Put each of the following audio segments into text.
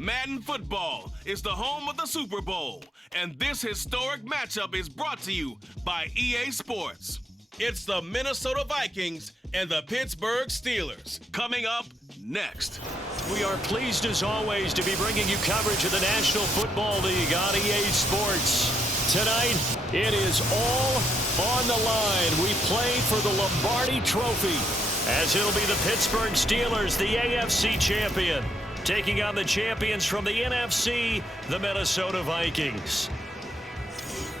Madden football is the home of the Super Bowl, and this historic matchup is brought to you by EA Sports. It's the Minnesota Vikings and the Pittsburgh Steelers coming up next. We are pleased as always to be bringing you coverage of the National Football League on EA Sports. Tonight, it is all on the line. We play for the Lombardi Trophy, as it'll be the Pittsburgh Steelers, the AFC champion, taking on the champions from the NFC, the Minnesota Vikings.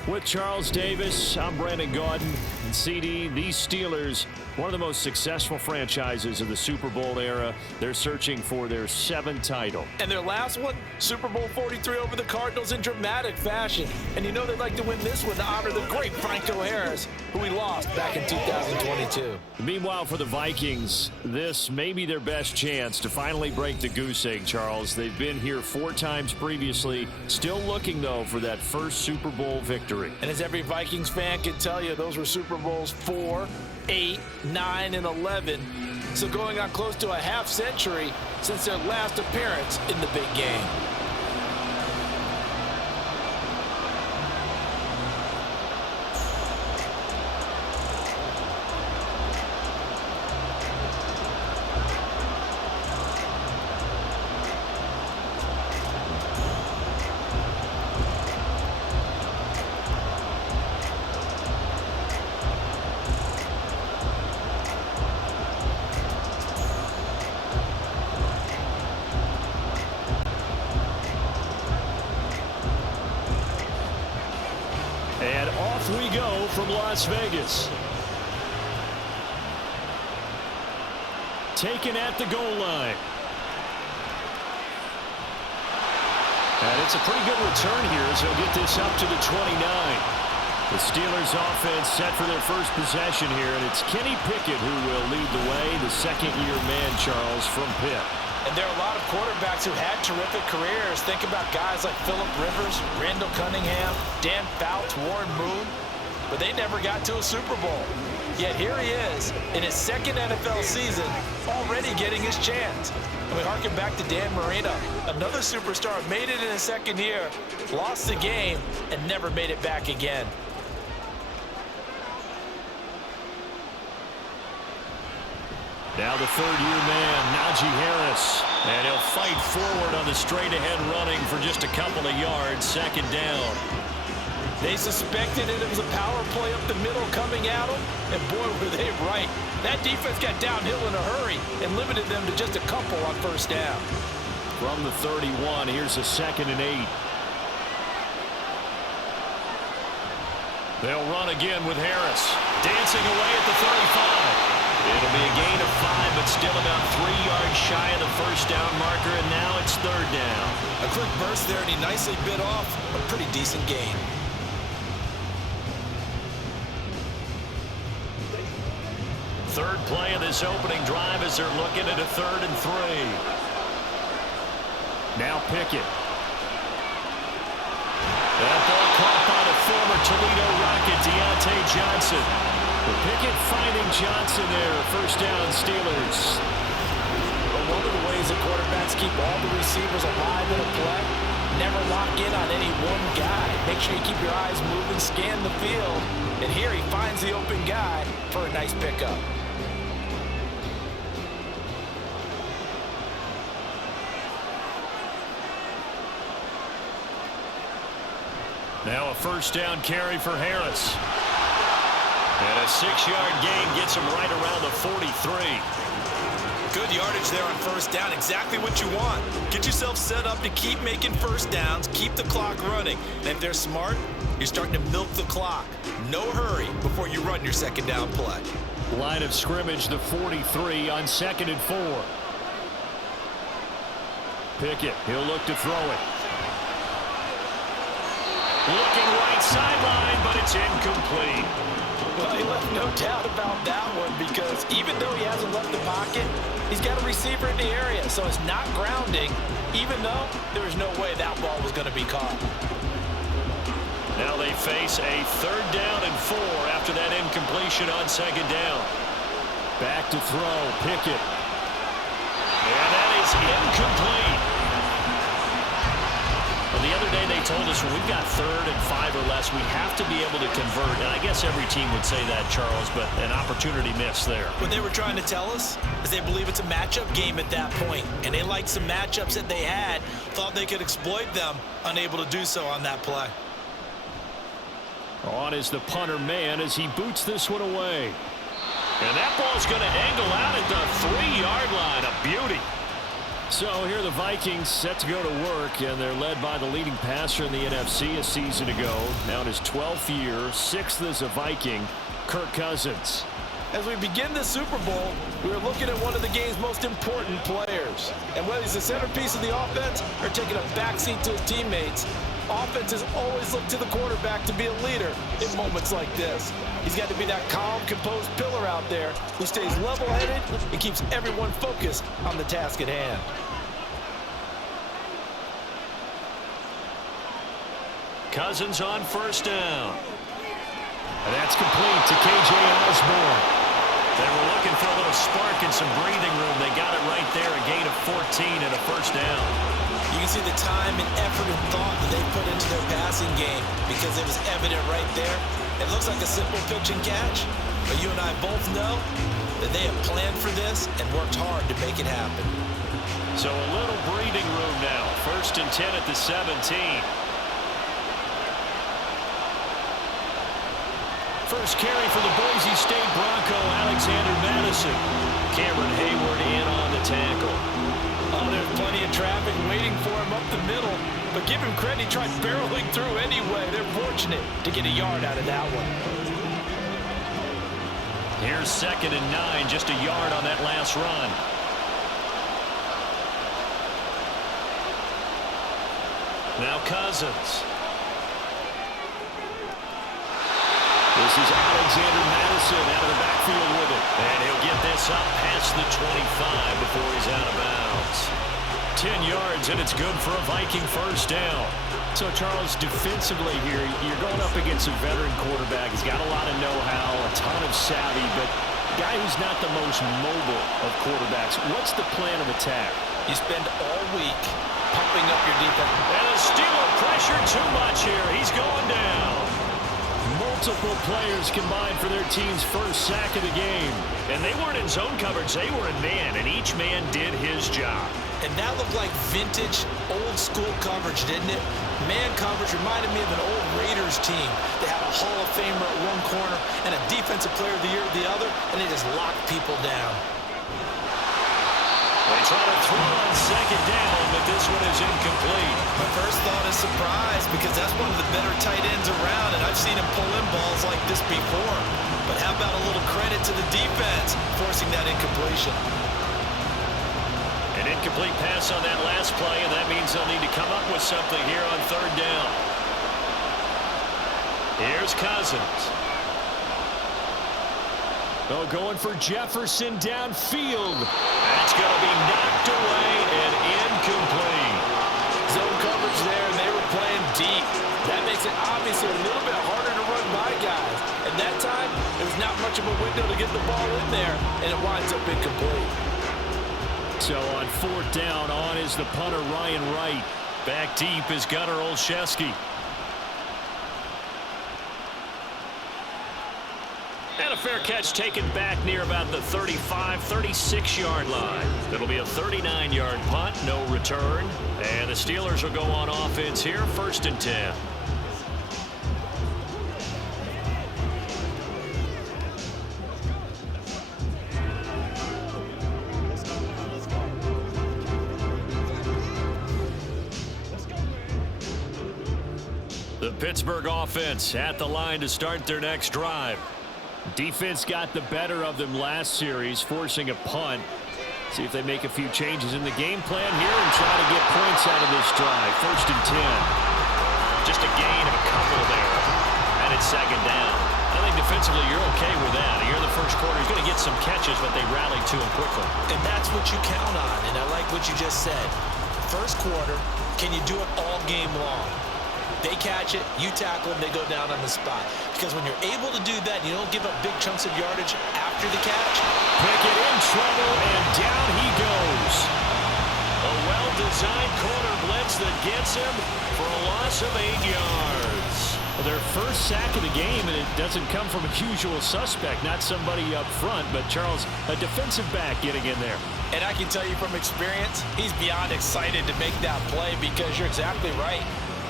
With Charles Davis, I'm Brandon Gaudin. And CD, these Steelers, one of the most successful franchises of the Super Bowl era. They're searching for their 7th title. And their last one, Super Bowl 43 over the Cardinals in dramatic fashion. And you know they'd like to win this one to honor the great Franco Harris, who we lost back in 2022. Meanwhile, for the Vikings, this may be their best chance to finally break the goose egg, Charles. They've been here 4 times previously, still looking, though, for that first Super Bowl victory. And as every Vikings fan can tell you, those were Super Bowls 4, 8, 9, and 11. So going on close to a half century since their last appearance in the big game. And off we go from Las Vegas. Taken at the goal line. And it's a pretty good return here as they'll get this up to the 29. The Steelers offense set for their first possession here, and it's Kenny Pickett who will lead the way, the second-year man, Charles, from Pitt. And there are a lot of quarterbacks who had terrific careers. Think about guys like Phillip Rivers, Randall Cunningham, Dan Fouts, Warren Moon. But they never got to a Super Bowl. Yet here he is in his 2nd NFL season, already getting his chance. And we harken back to Dan Marino, another superstar, made it in his 2nd year, lost the game, and never made it back again. Now the 3rd-year man, Najee Harris. And he'll fight forward on the straight-ahead running for just a couple of yards, 2nd down. They suspected it was a power play up the middle coming at them, and boy, were they right. That defense got downhill in a hurry and limited them to just a couple on 1st down. From the 31, here's a 2nd and 8. They'll run again with Harris. Dancing away at the 35. It'll be a gain of 5, but still about 3 yards shy of the 1st down marker, and now it's 3rd down. A quick burst there, and he nicely bit off a pretty decent gain. Third play of this opening drive as they're looking at a 3rd and 3. Now Pickett. That ball caught by the former Toledo Rocket, Deontay Johnson. Pickett finding Johnson there. 1st down, Steelers. Well, one of the ways that quarterbacks keep all the receivers alive in a play, never lock in on any one guy. Make sure you keep your eyes moving, scan the field. And here he finds the open guy for a nice pickup. Now a 1st down carry for Harris. And a 6-yard gain gets him right around the 43. Good yardage there on 1st down. Exactly what you want. Get yourself set up to keep making 1st downs, keep the clock running. And if they're smart, you're starting to milk the clock. No hurry before you run your 2nd down play. Line of scrimmage, the 43 on 2nd and 4. Pickett, he'll look to throw it. Looking right sideline, but it's incomplete. Well, he left no doubt about that one, because even though he hasn't left the pocket, he's got a receiver in the area, so it's not grounding, even though there was no way that ball was going to be caught. Now they face a 3rd down and 4 after that incompletion on 2nd down. Back to throw, Pickett. And that is incomplete. other day they told us when we've got 3rd and 5 or less, we have to be able to convert. And I guess every team would say that, Charles, but an opportunity missed there. What they were trying to tell us is they believe it's a matchup game at that point, and they liked some matchups that they had, thought they could exploit them, unable to do so on that play. On is the punter man as he boots this one away. And that ball's going to angle out at the 3-yard line. A beauty. So here are the Vikings set to go to work, and they're led by the leading passer in the NFC a season ago. Now in his 12th year, 6th as a Viking, Kirk Cousins. As we begin the Super Bowl, we're looking at one of the game's most important players. And whether he's the centerpiece of the offense or taking a backseat to his teammates, offenses always look to the quarterback to be a leader in moments like this. He's got to be that calm, composed pillar out there who stays level-headed and keeps everyone focused on the task at hand. Cousins on 1st down. And that's complete to K.J. Osborne. They were looking for a little spark and some breathing room. They got it right there, a gain of 14 and a 1st down. You can see the time and effort and thought that they put into their passing game because it was evident right there. It looks like a simple pitch and catch, but you and I both know that they have planned for this and worked hard to make it happen. So a little breathing room now. 1st and 10 at the 17. First carry for the Boise State Bronco, Alexander Madison. Cameron Hayward in on the tackle. Oh, there's plenty of traffic waiting for him up the middle. But give him credit, he tried barreling through anyway. They're fortunate to get a yard out of that one. Here's 2nd and 9, just a yard on that last run. Now Cousins. This is Alexander Madison out of the backfield with it. And he'll get this up past the 25 before he's out of bounds. 10 yards, and it's good for a Viking 1st down. So, Charles, defensively here, you're going up against a veteran quarterback. He's got a lot of know-how, a ton of savvy, but a guy who's not the most mobile of quarterbacks. What's the plan of attack? You spend all week pumping up your defense. And the Steeler pressure too much here. He's going down. Multiple players combined for their team's 1st sack of the game. And they weren't in zone coverage. They were in man, and each man did his job. And that looked like vintage, old-school coverage, didn't it? Man coverage reminded me of an old Raiders team. They had a Hall of Famer at one corner and a Defensive Player of the Year at the other, and they just locked people down. They try to throw on 2nd down, but this one is incomplete. My first thought is surprise because that's one of the better tight ends around, and I've seen him pull in balls like this before. But how about a little credit to the defense forcing that incompletion? An incomplete pass on that last play, and that means they'll need to come up with something here on 3rd down. Here's Cousins. Oh, going for Jefferson downfield. That's going to be knocked away and incomplete. Zone coverage there, and they were playing deep. That makes it obviously a little bit harder to run by guys. And that time, there was not much of a window to get the ball in there, and it winds up incomplete. So on 4th down, on is the punter Ryan Wright. Back deep is Gunnar Olszewski. And a fair catch taken back near about the 35, 36-yard line. It'll be a 39-yard punt, no return. And the Steelers will go on offense here, 1st and 10. The Pittsburgh offense at the line to start their next drive. Defense got the better of them last series, forcing a punt. See if they make a few changes in the game plan here and try to get points out of this drive. 1st and 10. Just a gain of a couple there. And it's 2nd down. I think defensively you're okay with that. Here in the first quarter, he's going to get some catches, but they rallied to him quickly. And that's what you count on, and I like what you just said. First quarter, can you do it all game long? They catch it, you tackle them, they go down on the spot. Because when you're able to do that, you don't give up big chunks of yardage after the catch. Pickett in trouble, and down he goes. A well-designed corner blitz that gets him for a loss of 8 yards. Well, their first sack of the game, and it doesn't come from a usual suspect, not somebody up front, but Charles, a defensive back getting in there. And I can tell you from experience, he's beyond excited to make that play because you're exactly right.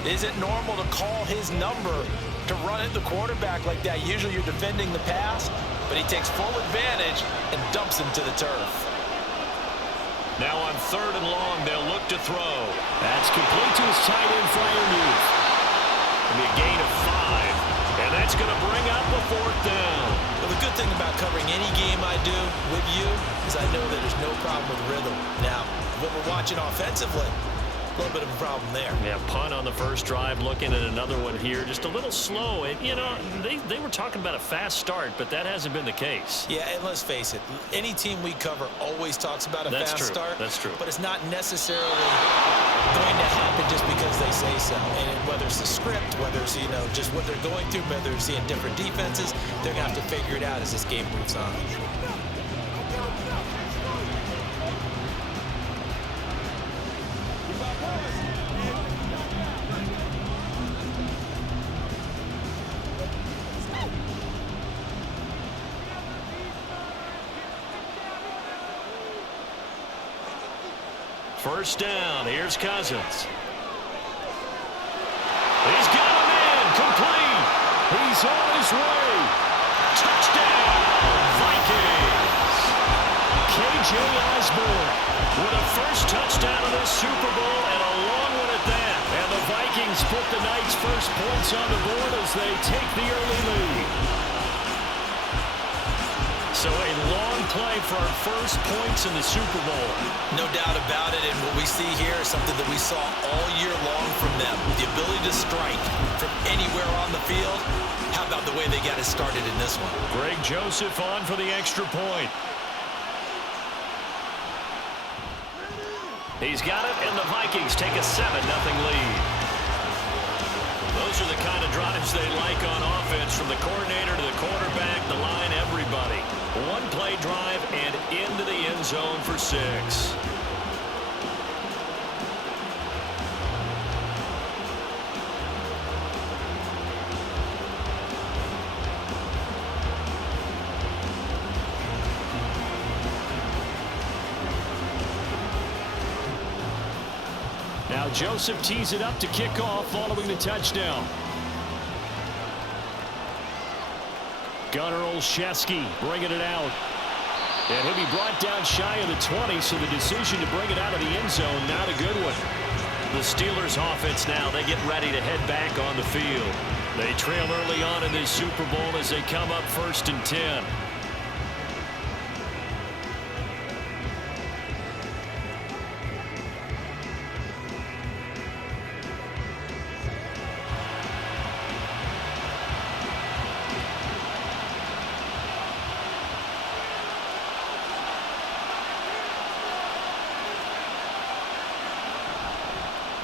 Is it normal to call his number to run at the quarterback like that? Usually you're defending the pass, but he takes full advantage and dumps him to the turf. Now on 3rd and long, they'll look to throw. That's complete to his tight end, Freiermuth. It'll be a gain of 5, and that's going to bring up a 4th down. Well, the good thing about covering any game I do with you is I know that there's no problem with rhythm. Now, when we're watching offensively, a little bit of a problem there. Yeah, punt on the first drive, looking at another one here. Just a little slow. And, you know, they were talking about a fast start, but that hasn't been the case. Yeah, and let's face it, any team we cover always talks about a fast start. That's true. But it's not necessarily going to happen just because they say so. And whether it's the script, whether it's, you know, just what they're going through, whether they're seeing different defenses, they're going to have to figure it out as this game moves on. First down, here's Cousins. He's got him in, complete. He's on his way. Touchdown, Vikings. K.J. Osborne with a first touchdown of this Super Bowl and a long one at that. And the Vikings put the Knights' first points on the board as they take the early lead. So a long play for our first points in the Super Bowl. No doubt about it, and what we see here is something that we saw all year long from them. The ability to strike from anywhere on the field. How about the way they got it started in this one? Greg Joseph on for the extra point. He's got it, and the Vikings take a 7-0 lead. Those are the kind of drives they like on offense, from the coordinator to the quarterback, the line, everybody. One-play drive and into the end zone for 6. Now Joseph tees it up to kick off following the touchdown. Gunnar Olszewski bringing it out. And he'll be brought down shy of the 20, so the decision to bring it out of the end zone, not a good one. The Steelers offense now, they get ready to head back on the field. They trail early on in this Super Bowl as they come up 1st and 10.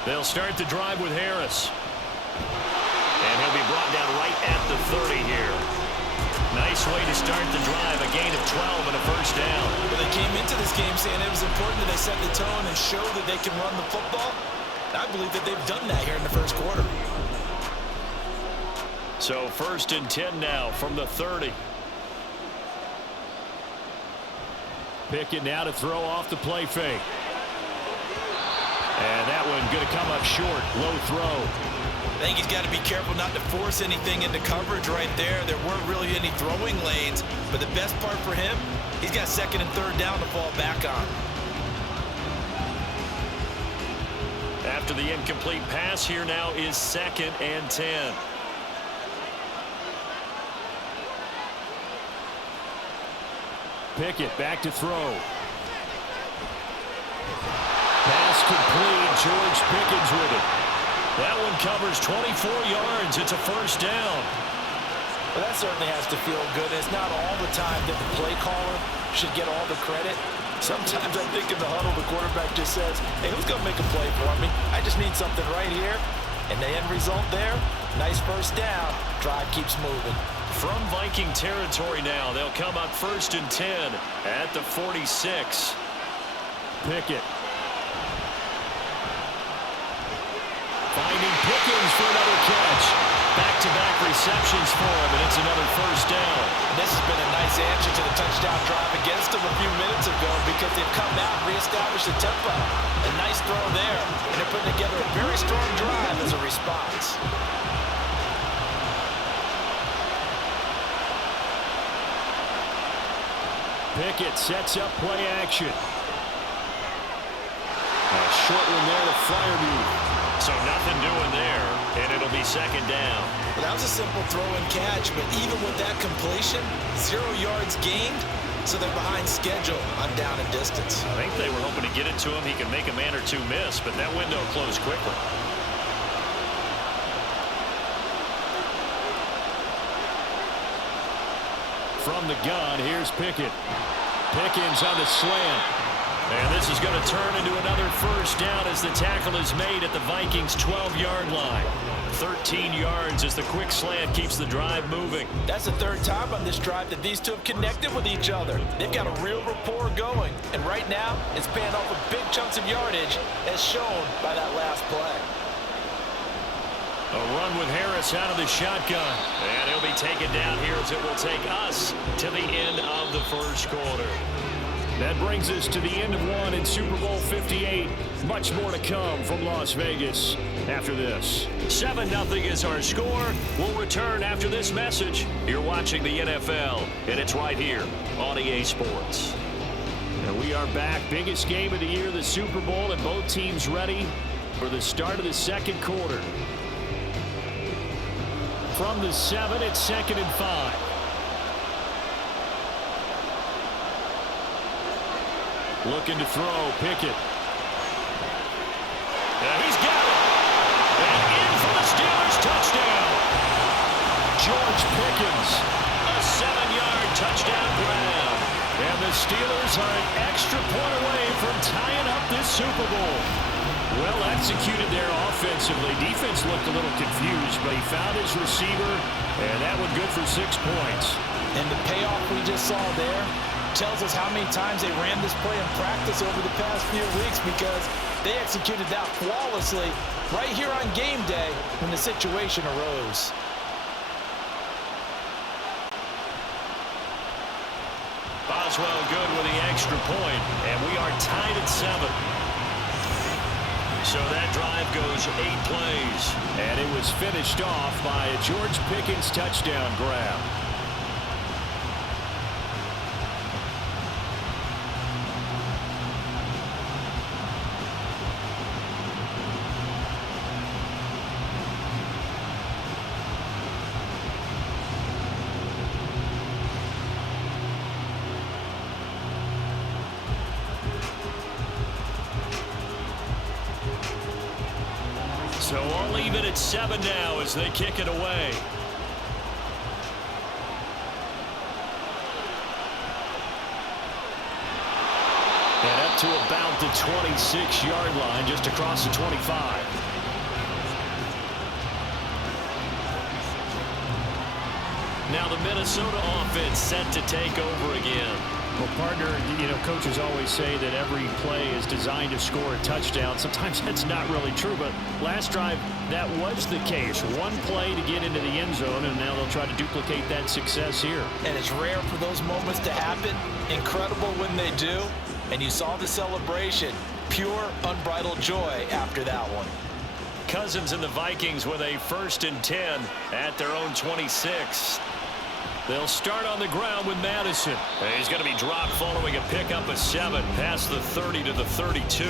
They'll start the drive with Harris. And he'll be brought down right at the 30 here. Nice way to start the drive. A gain of 12 and a first down. Well, they came into this game saying it was important that they set the tone and show that they can run the football. I believe that they've done that here in the first quarter. So 1st and 10 now from the 30. Pickett now to throw off the play fake. And that one going to come up short. Low throw. I think he's got to be careful not to force anything into coverage right there. There weren't really any throwing lanes. But the best part for him, he's got 2nd and 3rd down to fall back on. After the incomplete pass, here now is 2nd and 10. Pickett back to throw. Pass complete. George Pickens with it. That one covers 24 yards. It's a first down. Well, that certainly has to feel good. It's not all the time that the play caller should get all the credit. Sometimes I think in the huddle, the quarterback just says, hey, who's going to make a play for me? I just need something right here. And the end result there, nice first down. Drive keeps moving. From Viking territory now, they'll come up 1st and 10 at the 46. Pickett. Finding Pickens for another catch. Back-to-back receptions for him, and it's another first down. This has been a nice answer to the touchdown drive against them a few minutes ago because they've come out and reestablished the tempo. A nice throw there, and they're putting together a very strong drive as a response. Pickett sets up play action. A short one there to Freiermuth. So nothing doing there, and it'll be second down. Well, that was a simple throw and catch, but even with that completion, 0 yards gained, so they're behind schedule on down and distance. I think they were hoping to get it to him. He could make a man or two miss, but that window closed quickly. From the gun, here's Pickett. Pickens on the slant. And this is going to turn into another first down as the tackle is made at the Vikings' 12-yard line. 13 yards as the quick slant keeps the drive moving. That's the third time on this drive that these two have connected with each other. They've got a real rapport going. And right now, it's paying off with big chunks of yardage as shown by that last play. A run with Harris out of the shotgun. And he'll be taken down here as it will take us to the end of the first quarter. That brings us to the end of one in Super Bowl 58. Much more to come from Las Vegas after this. 7-0 is our score. We'll return after this message. You're watching the NFL, and it's right here on EA Sports. And we are back. Biggest game of the year, the Super Bowl, and both teams ready for the start of the second quarter. From the 7, it's 2nd and 5. Looking to throw, Pickett. He's got it. And in for the Steelers touchdown. George Pickens, a 7-yard touchdown grab. And the Steelers are an extra point away from tying up this Super Bowl. Well executed there offensively. Defense looked a little confused, but he found his receiver, and that one good for 6 points. And the payoff we just saw there tells us how many times they ran this play in practice over the past few weeks because they executed that flawlessly right here on game day when the situation arose. Boswell good with the extra point, and we are tied at 7. So that drive goes 8 plays, and it was finished off by a George Pickens touchdown grab. So all even at 7 now as they kick it away. And up to about the 26-yard line, just across the 25. Now the Minnesota offense set to take over again. Well, partner, coaches always say that every play is designed to score a touchdown. Sometimes that's not really true, but last drive, that was the case. One play to get into the end zone, and now they'll try to duplicate that success here. And it's rare for those moments to happen. Incredible when they do. And you saw the celebration. Pure, unbridled joy after that one. Cousins and the Vikings with a 1st and 10 at their own 26. They'll start on the ground with Madison. He's going to be dropped following a pickup of 7 past the 30 to the 32.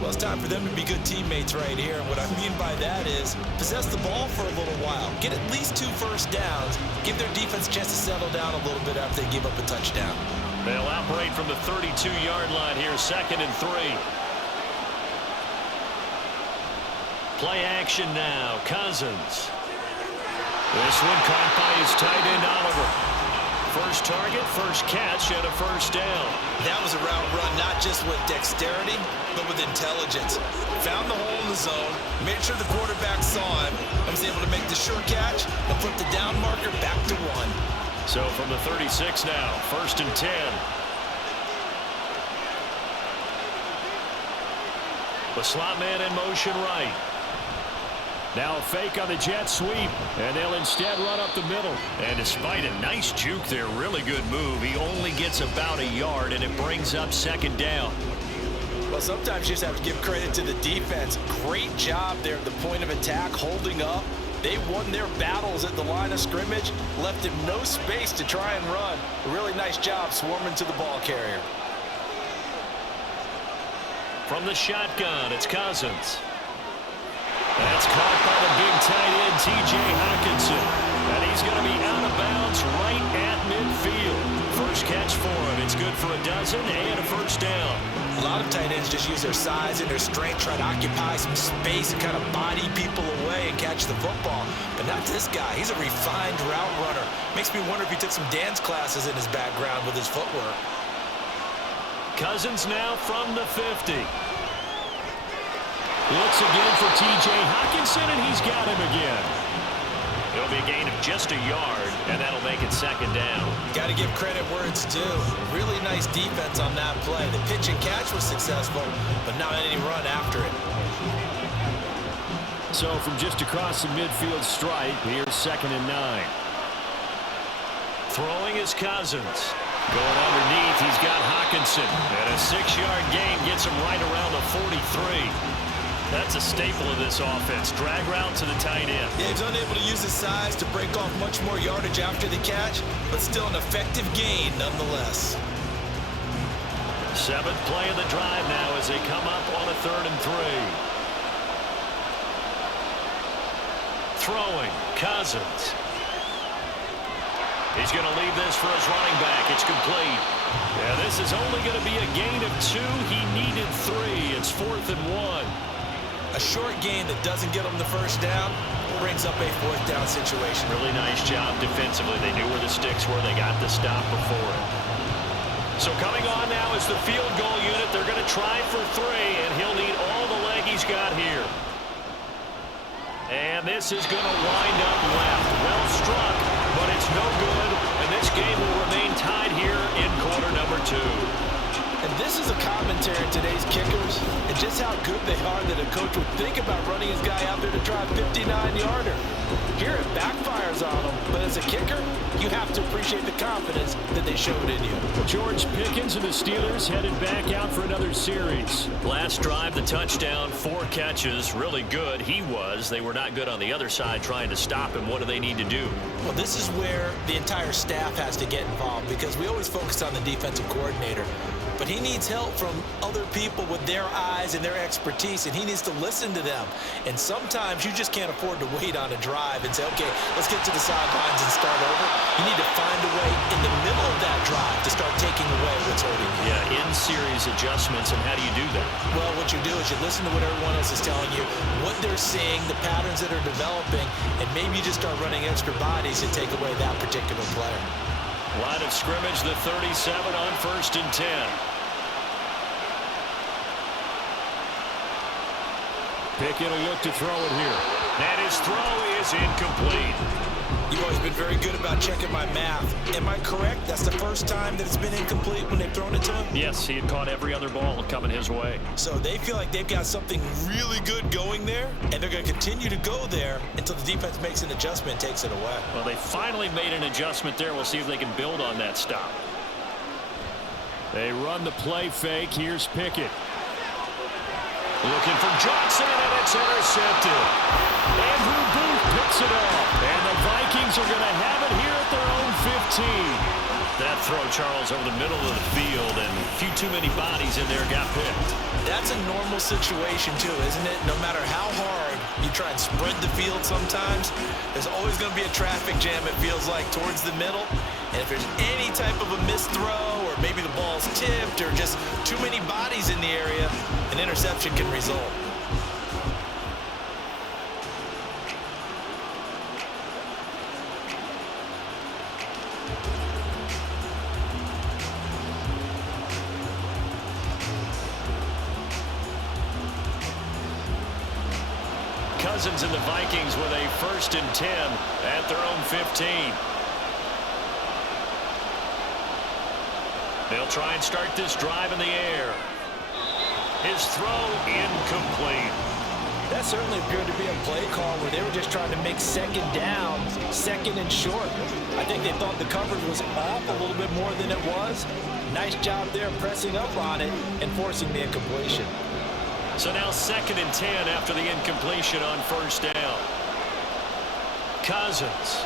Well, it's time for them to be good teammates right here. And what I mean by that is possess the ball for a little while. Get at least 2 first downs. Give their defense a chance to settle down a little bit after they give up a touchdown. They'll operate from the 32-yard line here, 2nd and 3. Play action now. Cousins. This one caught by his tight end, Oliver. First target, first catch, and a first down. That was a route run, not just with dexterity, but with intelligence. Found the hole in the zone, made sure the quarterback saw him, and was able to make the sure catch and flip the down marker back to 1. So from the 36 now, 1st and 10. The slot man in motion right. Now a fake on the jet sweep, and they'll instead run up the middle. And despite a nice juke there, really good move, he only gets about a yard, and it brings up second down. Well, sometimes you just have to give credit to the defense. Great job there at the point of attack, holding up. They won their battles at the line of scrimmage, left him no space to try and run. A really nice job swarming to the ball carrier. From the shotgun, it's Cousins. That's caught by the big tight end, T.J. Hockenson. And he's going to be out of bounds right at midfield. First catch for him. It's good for a dozen and a first down. A lot of tight ends just use their size and their strength, try to occupy some space and kind of body people away and catch the football. But not this guy. He's a refined route runner. Makes me wonder if he took some dance classes in his background with his footwork. Cousins now from the 50. Looks again for T.J. Hockenson, and he's got him again. It'll be a gain of just a yard, and that'll make it second down. Got to give credit where it's due. Really nice defense on that play. The pitch and catch was successful, but not any run after it. So from just across the midfield stripe, here's 2nd and 9. Throwing is Cousins. Going underneath, he's got Hockenson. And a 6-yard gain gets him right around the 43. That's a staple of this offense. Drag route to the tight end. Yeah, he's unable to use his size to break off much more yardage after the catch, but still an effective gain nonetheless. 7th play of the drive now as they come up on a 3rd and 3. Throwing, Cousins. He's going to leave this for his running back. It's complete. Yeah, this is only going to be a gain of 2. He needed 3. It's 4th and 1. A short gain that doesn't get them the first down brings up a 4th down situation. Really nice job defensively. They knew where the sticks were. They got the stop before it. So coming on now is the field goal unit. They're going to try for 3, and he'll need all the leg he's got here. And this is going to wind up left. Well struck, but it's no good. And this game will remain tied here in quarter number 2. And this is a commentary on today's kickers and just how good they are that a coach would think about running his guy out there to try a 59-yarder. Here it backfires on him, but as a kicker, you have to appreciate the confidence that they showed in you. George Pickens and the Steelers headed back out for another series. Last drive, the touchdown, 4 catches, really good. He was. They were not good on the other side trying to stop him. What do they need to do? Well, this is where the entire staff has to get involved because we always focus on the defensive coordinator. But he needs help from other people with their eyes and their expertise, and he needs to listen to them. And sometimes you just can't afford to wait on a drive and say, okay, let's get to the sidelines and start over. You need to find a way in the middle of that drive to start taking away what's hurting you. Yeah, in-series adjustments, and how do you do that? Well, what you do is you listen to what everyone else is telling you, what they're seeing, the patterns that are developing, and maybe you just start running extra bodies and take away that particular player. Line of scrimmage, the 37 on 1st and 10. Pickett will look to throw it here. And his throw is incomplete. You've always been very good about checking my math. Am I correct? That's the first time that it's been incomplete when they've thrown it to him? Yes, he had caught every other ball coming his way. So they feel like they've got something really good going there, and they're going to continue to go there until the defense makes an adjustment and takes it away. Well, they finally made an adjustment there. We'll see if they can build on that stop. They run the play fake. Here's Pickett. Looking for Johnson, and it's intercepted. Andrew Booth picks it off. And the Vikings are going to have it here at their own 15. That throw, Charles, over the middle of the field, and a few too many bodies in there got picked. That's a normal situation, too, isn't it? No matter how hard you try and spread the field sometimes, there's always going to be a traffic jam, it feels like, towards the middle. And if there's any type of a missed throw, or maybe the ball's tipped, or just too many bodies in the area, an interception can result. Cousins and the Vikings with a 1st and 10 at their own 15. They'll try and start this drive in the air. His throw incomplete. That certainly appeared to be a play call where they were just trying to make second down, second and short. I think they thought the coverage was off a little bit more than it was. Nice job there pressing up on it and forcing the incompletion. So now 2nd and 10 after the incompletion on first down. Cousins.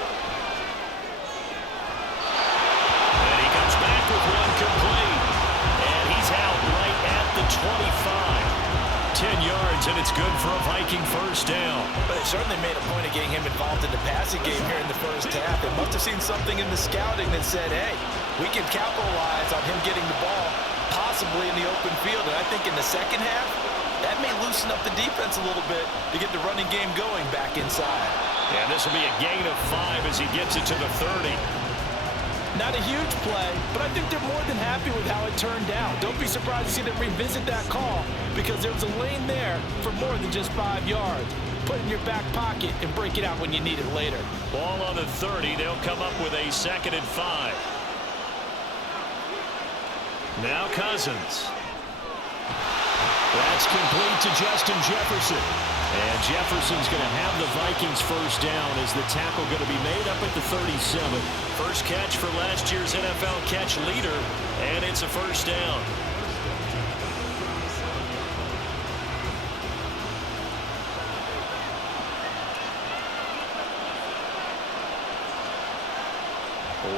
And he comes back with one complete. And he's out right at the 25. 10 yards, and it's good for a Viking first down. But they certainly made a point of getting him involved in the passing game here in the first half. They must have seen something in the scouting that said, hey, we can capitalize on him getting the ball possibly in the open field. And I think in the second half, that may loosen up the defense a little bit to get the running game going back inside. Yeah, this will be a gain of 5 as he gets it to the 30. Not a huge play, but I think they're more than happy with how it turned out. Don't be surprised to see them revisit that call because there was a lane there for more than just 5 yards. Put it in your back pocket and break it out when you need it later. Ball on the 30. They'll come up with a 2nd and 5. Now Cousins. That's complete to Justin Jefferson. And Jefferson's going to have the Vikings first down as the tackle going to be made up at the 37. First catch for last year's NFL catch leader, and it's a first down.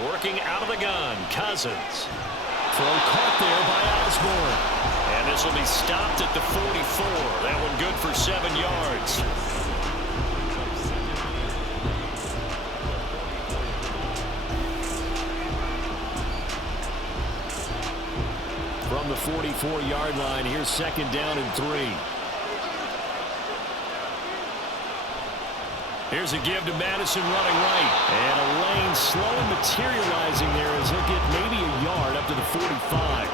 Working out of the gun, Cousins. Throw caught there by Osborne. And this will be stopped at the 44. That one good for 7 yards. From the 44-yard line, here's 2nd down and 3. Here's a give to Madison running right. And a lane slowly materializing there as he'll get maybe a yard up to the 45.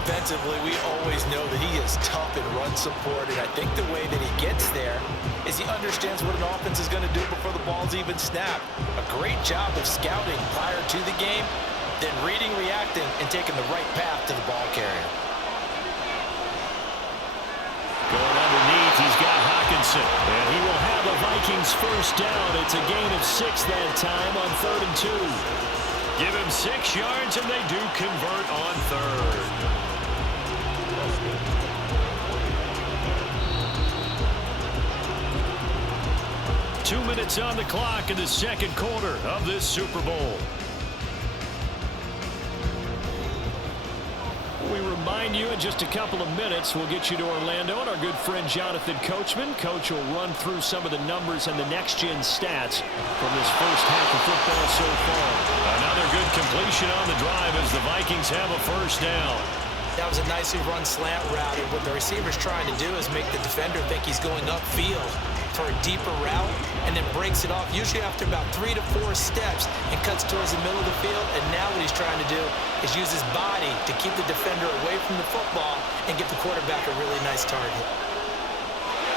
Defensively, we always know that he is tough in run support, and I think the way that he gets there is he understands what an offense is going to do before the ball's even snapped. A great job of scouting prior to the game, then reading, reacting, and taking the right path to the ball carrier. Going underneath, he's got Hawkinson, and he will have the Vikings first down. It's a gain of 6 that time on 3rd and 2. Give him 6 yards, and they do convert on 3rd. 2 minutes on the clock in the 2nd quarter of this Super Bowl. We remind you in just a couple of minutes we'll get you to Orlando and our good friend Jonathan Coachman. Coach will run through some of the numbers and the next-gen stats from this first half of football so far. Another good completion on the drive as the Vikings have a first down. That was a nicely run slant route, and what the receiver's trying to do is make the defender think he's going upfield for a deeper route, and then breaks it off usually after about 3 to 4 steps and cuts towards the middle of the field. And now what he's trying to do is use his body to keep the defender away from the football and get the quarterback a really nice target.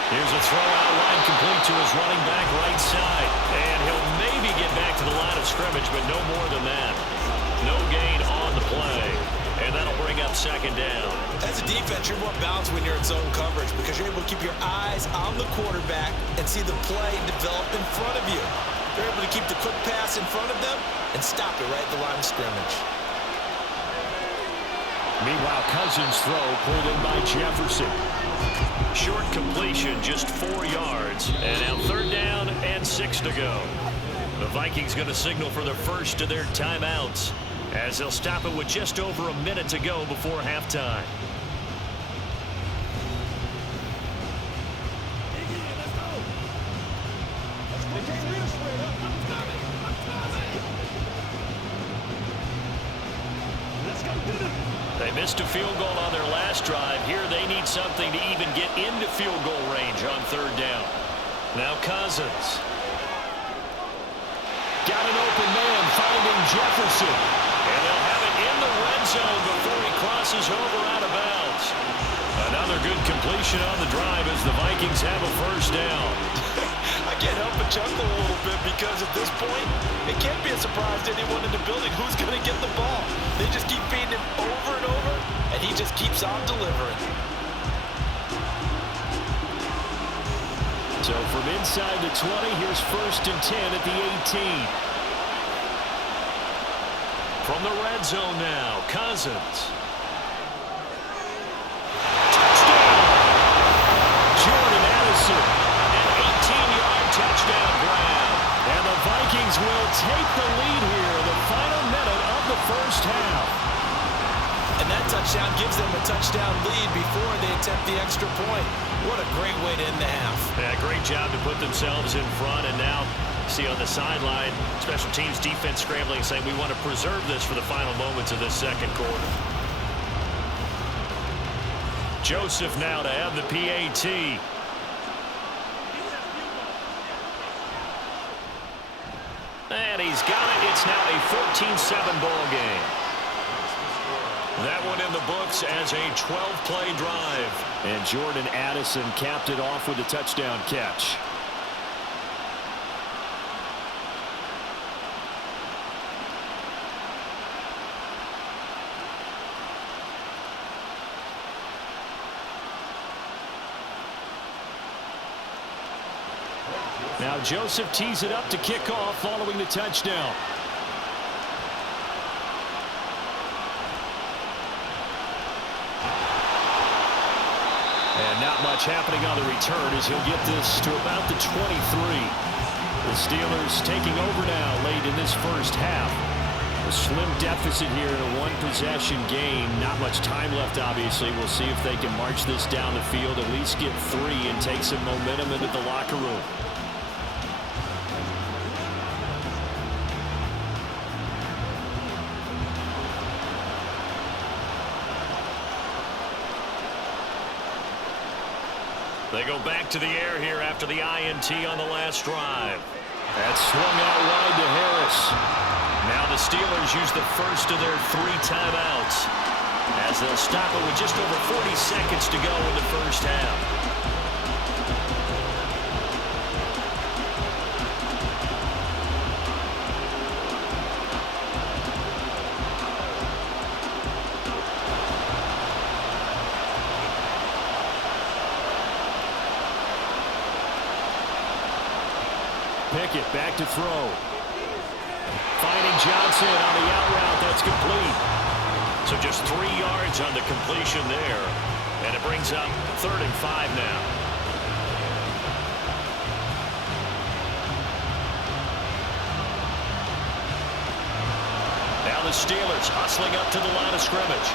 Here's a throw out line complete to his running back right side, and he'll maybe get back to the line of scrimmage, but no more than that. No gain on the play. And that'll bring up 2nd down. As a defense, you're more balanced when you're in zone coverage because you're able to keep your eyes on the quarterback and see the play develop in front of you. You're able to keep the quick pass in front of them and stop it right at the line of scrimmage. Meanwhile, Cousins' throw pulled in by Jefferson. Short completion, just 4 yards. And now 3rd down and 6 to go. The Vikings going to signal for the first of their timeouts, as they'll stop it with just over a minute to go before halftime. They missed a field goal on their last drive. Here they need something to even get into field goal range on 3rd down. Now Cousins. Got an open man finding Jefferson. And they'll have it in the red zone before he crosses over out of bounds. Another good completion on the drive as the Vikings have a first down. I can't help but chuckle a little bit because at this point, it can't be a surprise to anyone in the building who's going to get the ball. They just keep feeding him over and over, and he just keeps on delivering. So from inside the 20, here's 1st and 10 at the 18. From the red zone now, Cousins. Jordan Addison, An 18-yard touchdown grab. and the Vikings will take the lead here in the final minute of the first half. And that touchdown gives them a touchdown lead before they attempt the extra point. What a great way to end the half. Yeah, great job to put themselves in front, and now see on the sideline, special teams defense scrambling, saying we want to preserve this for the final moments of this second quarter. Joseph now to have the PAT. And he's got it. It's now a 14-7 ball game. That one in the books as a 12-play drive. And Jordan Addison capped it off with a touchdown catch. Now Joseph tees it up to kick off following the touchdown. And not much happening on the return as he'll get this to about the 23. The Steelers taking over now late in this first half. A slim deficit here in a one-possession game. Not much time left, obviously. We'll see if they can march this down the field, at least get 3 and take some momentum into the locker room. They go back to the air here after the INT on the last drive. That's swung out wide to Harris. Now the Steelers use the first of their 3 timeouts as they'll stop it with just over 40 seconds to go in the first half. Pickett back to throw. Finding Johnson on the out route. That's complete. So just 3 yards on the completion there. And it brings up 3rd and 5 now. Now the Steelers hustling up to the line of scrimmage.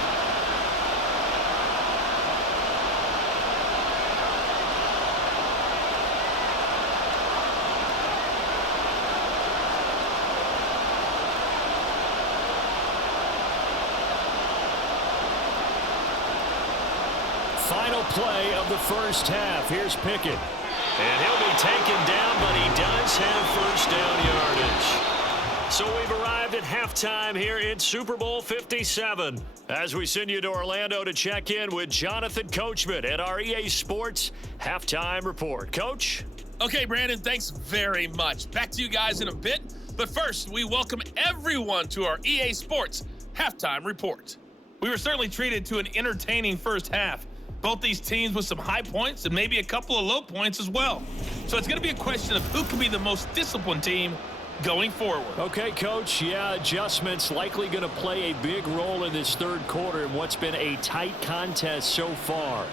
Final play of the first half. Here's Pickett. And he'll be taken down, but he does have first down yardage. So we've arrived at halftime here in Super Bowl 57. As we send you to Orlando to check in with Jonathan Coachman at our EA Sports Halftime Report. Coach? Okay, Brandon, thanks very much. Back to you guys in a bit. But first, we welcome everyone to our EA Sports Halftime Report. We were certainly treated to an entertaining first half. Both these teams with some high points and maybe a couple of low points as well. So it's going to be a question of who can be the most disciplined team going forward. Okay, Coach. Yeah, adjustments likely going to play a big role in this third quarter in what's been a tight contest so far.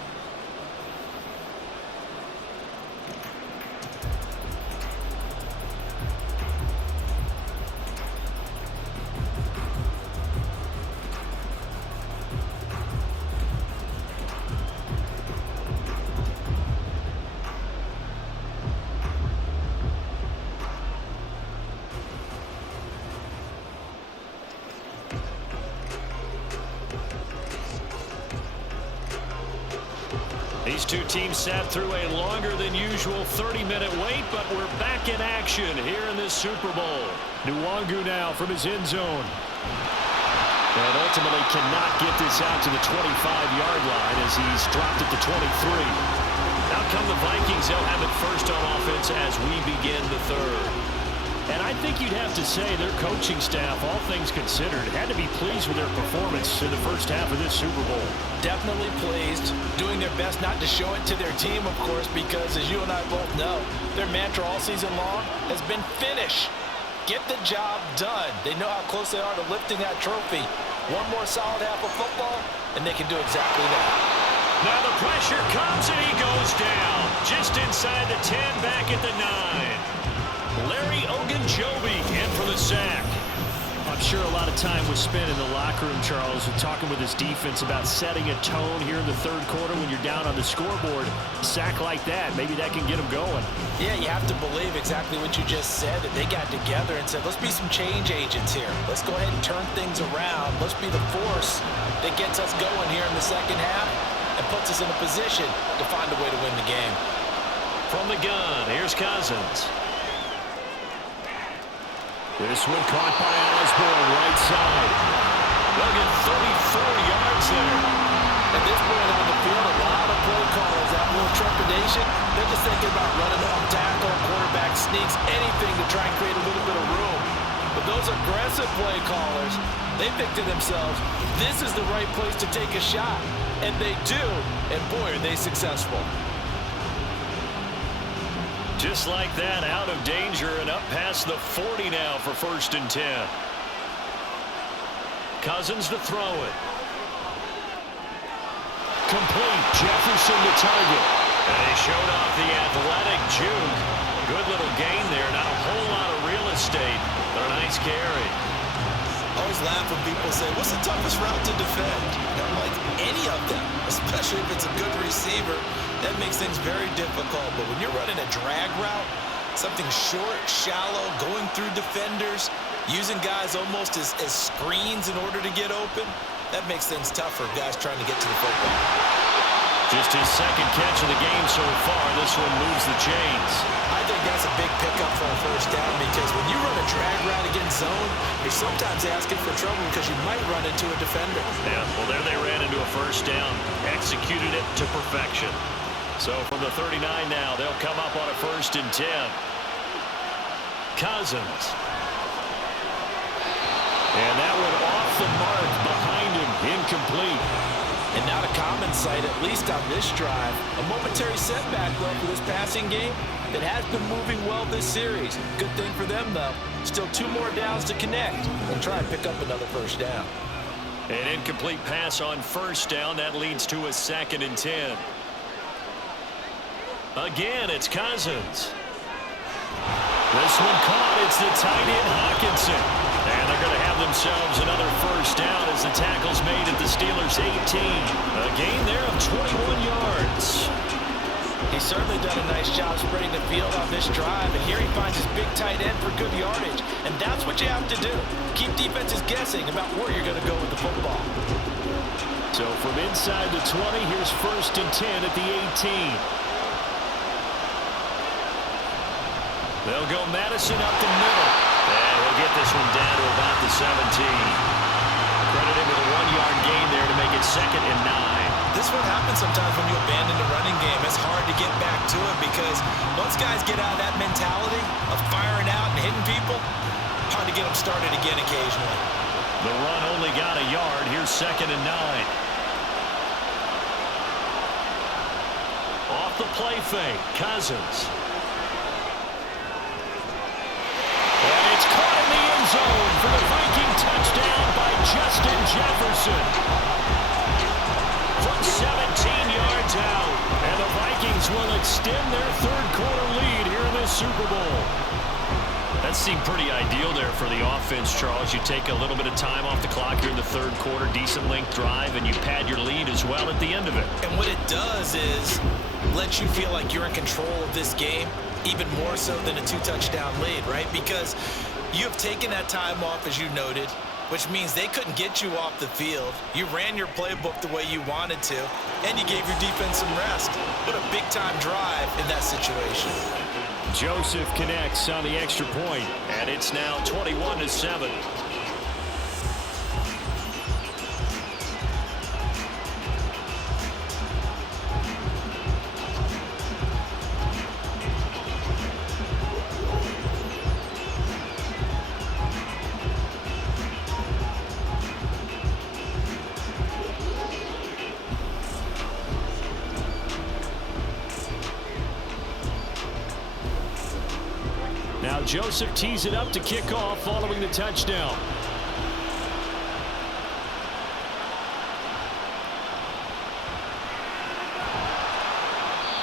These two teams sat through a longer than usual 30-minute wait, but we're back in action here in this Super Bowl. Nwangu now from his end zone. And ultimately cannot get this out to the 25-yard line as he's dropped at the 23. Out come the Vikings. They'll have it first on offense as we begin the third. And I think you'd have to say their coaching staff, all things considered, had to be pleased with their performance in the first half of this Super Bowl. Definitely pleased, doing their best not to show it to their team, of course, because as you and I both know, their mantra all season long has been finish. Get the job done. They know how close they are to lifting that trophy. One more solid half of football, and they can do exactly that. Now the pressure comes, and he goes down. Just inside the 10, back at the 9. Larry Ogunjobi in for the sack. I'm sure a lot of time was spent in the locker room, Charles, talking with his defense about setting a tone here in the third quarter when you're down on the scoreboard. A sack like that, maybe that can get them going. Yeah, you have to believe exactly what you just said, that they got together and said, let's be some change agents here. Let's go ahead and turn things around. Let's be the force that gets us going here in the second half and puts us in a position to find a way to win the game. From the gun, here's Cousins. This one caught by Osborne, right side. They'll get 34 yards there. At this point on the field, a lot of play callers, that little trepidation, they're just thinking about running off tackle, quarterback sneaks, anything to try and create a little bit of room. But those aggressive play callers, they think to themselves, this is the right place to take a shot. And they do, and boy, are they successful. Just like that, out of danger and up past the 40 now for 1st and 10. Cousins to throw it. Complete. Jefferson to target. And he showed off the athletic juke. Good little gain there. Not a whole lot of real estate, but a nice carry. Always laugh when people say, what's the toughest route to defend? I don't like any of them, especially if it's a good receiver. That makes things very difficult. But when you're running a drag route, something short, shallow, going through defenders, using guys almost as screens in order to get open, that makes things tough for guys trying to get to the football. Just his second catch of the game so far. This one moves the chains. I think that's a big pickup for a first down, because when you run a drag route against zone, you're sometimes asking for trouble because you might run into a defender. Yeah, well, there they ran into a first down. Executed it to perfection. So from the 39 now, they'll come up on a 1st and 10. Cousins. And that one off the mark behind him. Incomplete. And not a common sight, at least on this drive. A momentary setback, though, for this passing game that has been moving well this series. Good thing for them, though. Still 2 more downs to connect and try and pick up another first down. An incomplete pass on 1st down. That leads to a 2nd and 10. Again, it's Cousins. This one caught. It's the tight end, Hawkinson. And they're going to have themselves another first down as the tackle's made at the Steelers' 18. A gain there of 21 yards. He's certainly done a nice job spreading the field on this drive, and here he finds his big tight end for good yardage. And that's what you have to do. Keep defenses guessing about where you're going to go with the football. So from inside the 20, here's 1st and 10 at the 18. They'll go Madison up the middle. And he'll get this one down to about the 17. Credit him with a 1-yard gain there to make it 2nd and 9. This is what happens sometimes when you abandon the running game. It's hard to get back to it because once guys get out of that mentality of firing out and hitting people, hard to get them started again occasionally. The run only got a yard. Here's 2nd and 9. Off the play fake, Cousins. And it's caught in the end zone for the Viking touchdown by Justin Jefferson. From 17 yards out. And the Vikings will extend their third-quarter lead here in this Super Bowl. That seemed pretty ideal there for the offense, Charles. You take a little bit of time off the clock here in the third quarter, decent length drive, and you pad your lead as well at the end of it. And what it does is let you feel like you're in control of this game, even more so than a 2-touchdown lead, right? Because you have taken that time off, as you noted, which means they couldn't get you off the field. You ran your playbook the way you wanted to, and you gave your defense some rest. What a big-time drive in that situation. Joseph connects on the extra point, and it's now 21-7. Joseph tees it up to kick off following the touchdown.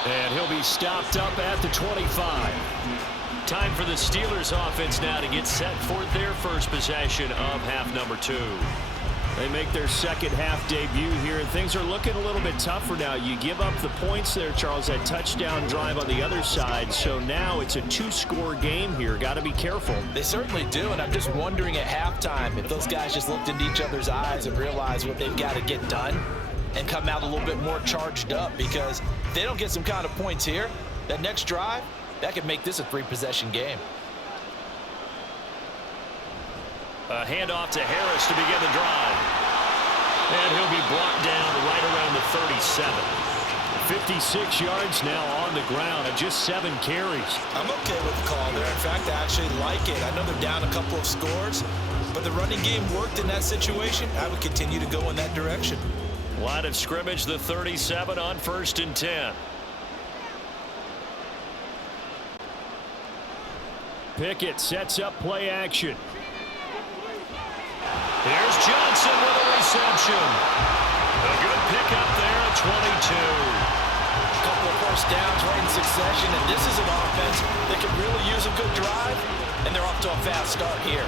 And he'll be stopped up at the 25. Time for the Steelers offense now to get set for their first possession of half number 2. They make their second half debut here, and things are looking a little bit tougher now. You give up the points there, Charles, that touchdown drive on the other side. So now it's a 2-score game here. Got to be careful. They certainly do, and I'm just wondering at halftime if those guys just looked into each other's eyes and realized what they've got to get done and come out a little bit more charged up, because if they don't get some kind of points here, that next drive, that could make this a 3-possession game. A handoff to Harris to begin the drive. And he'll be brought down right around the 37. 56 yards now on the ground and just 7 carries. I'm okay with the call there. In fact, I actually like it. I know they're down a couple of scores, but the running game worked in that situation. I would continue to go in that direction. Line of scrimmage, the 37 on 1st and 10. Pickett sets up play action. Here's Johnson with a reception. A good pickup there at 22. A couple of first downs right in succession, and this is an offense that can really use a good drive, and they're off to a fast start here.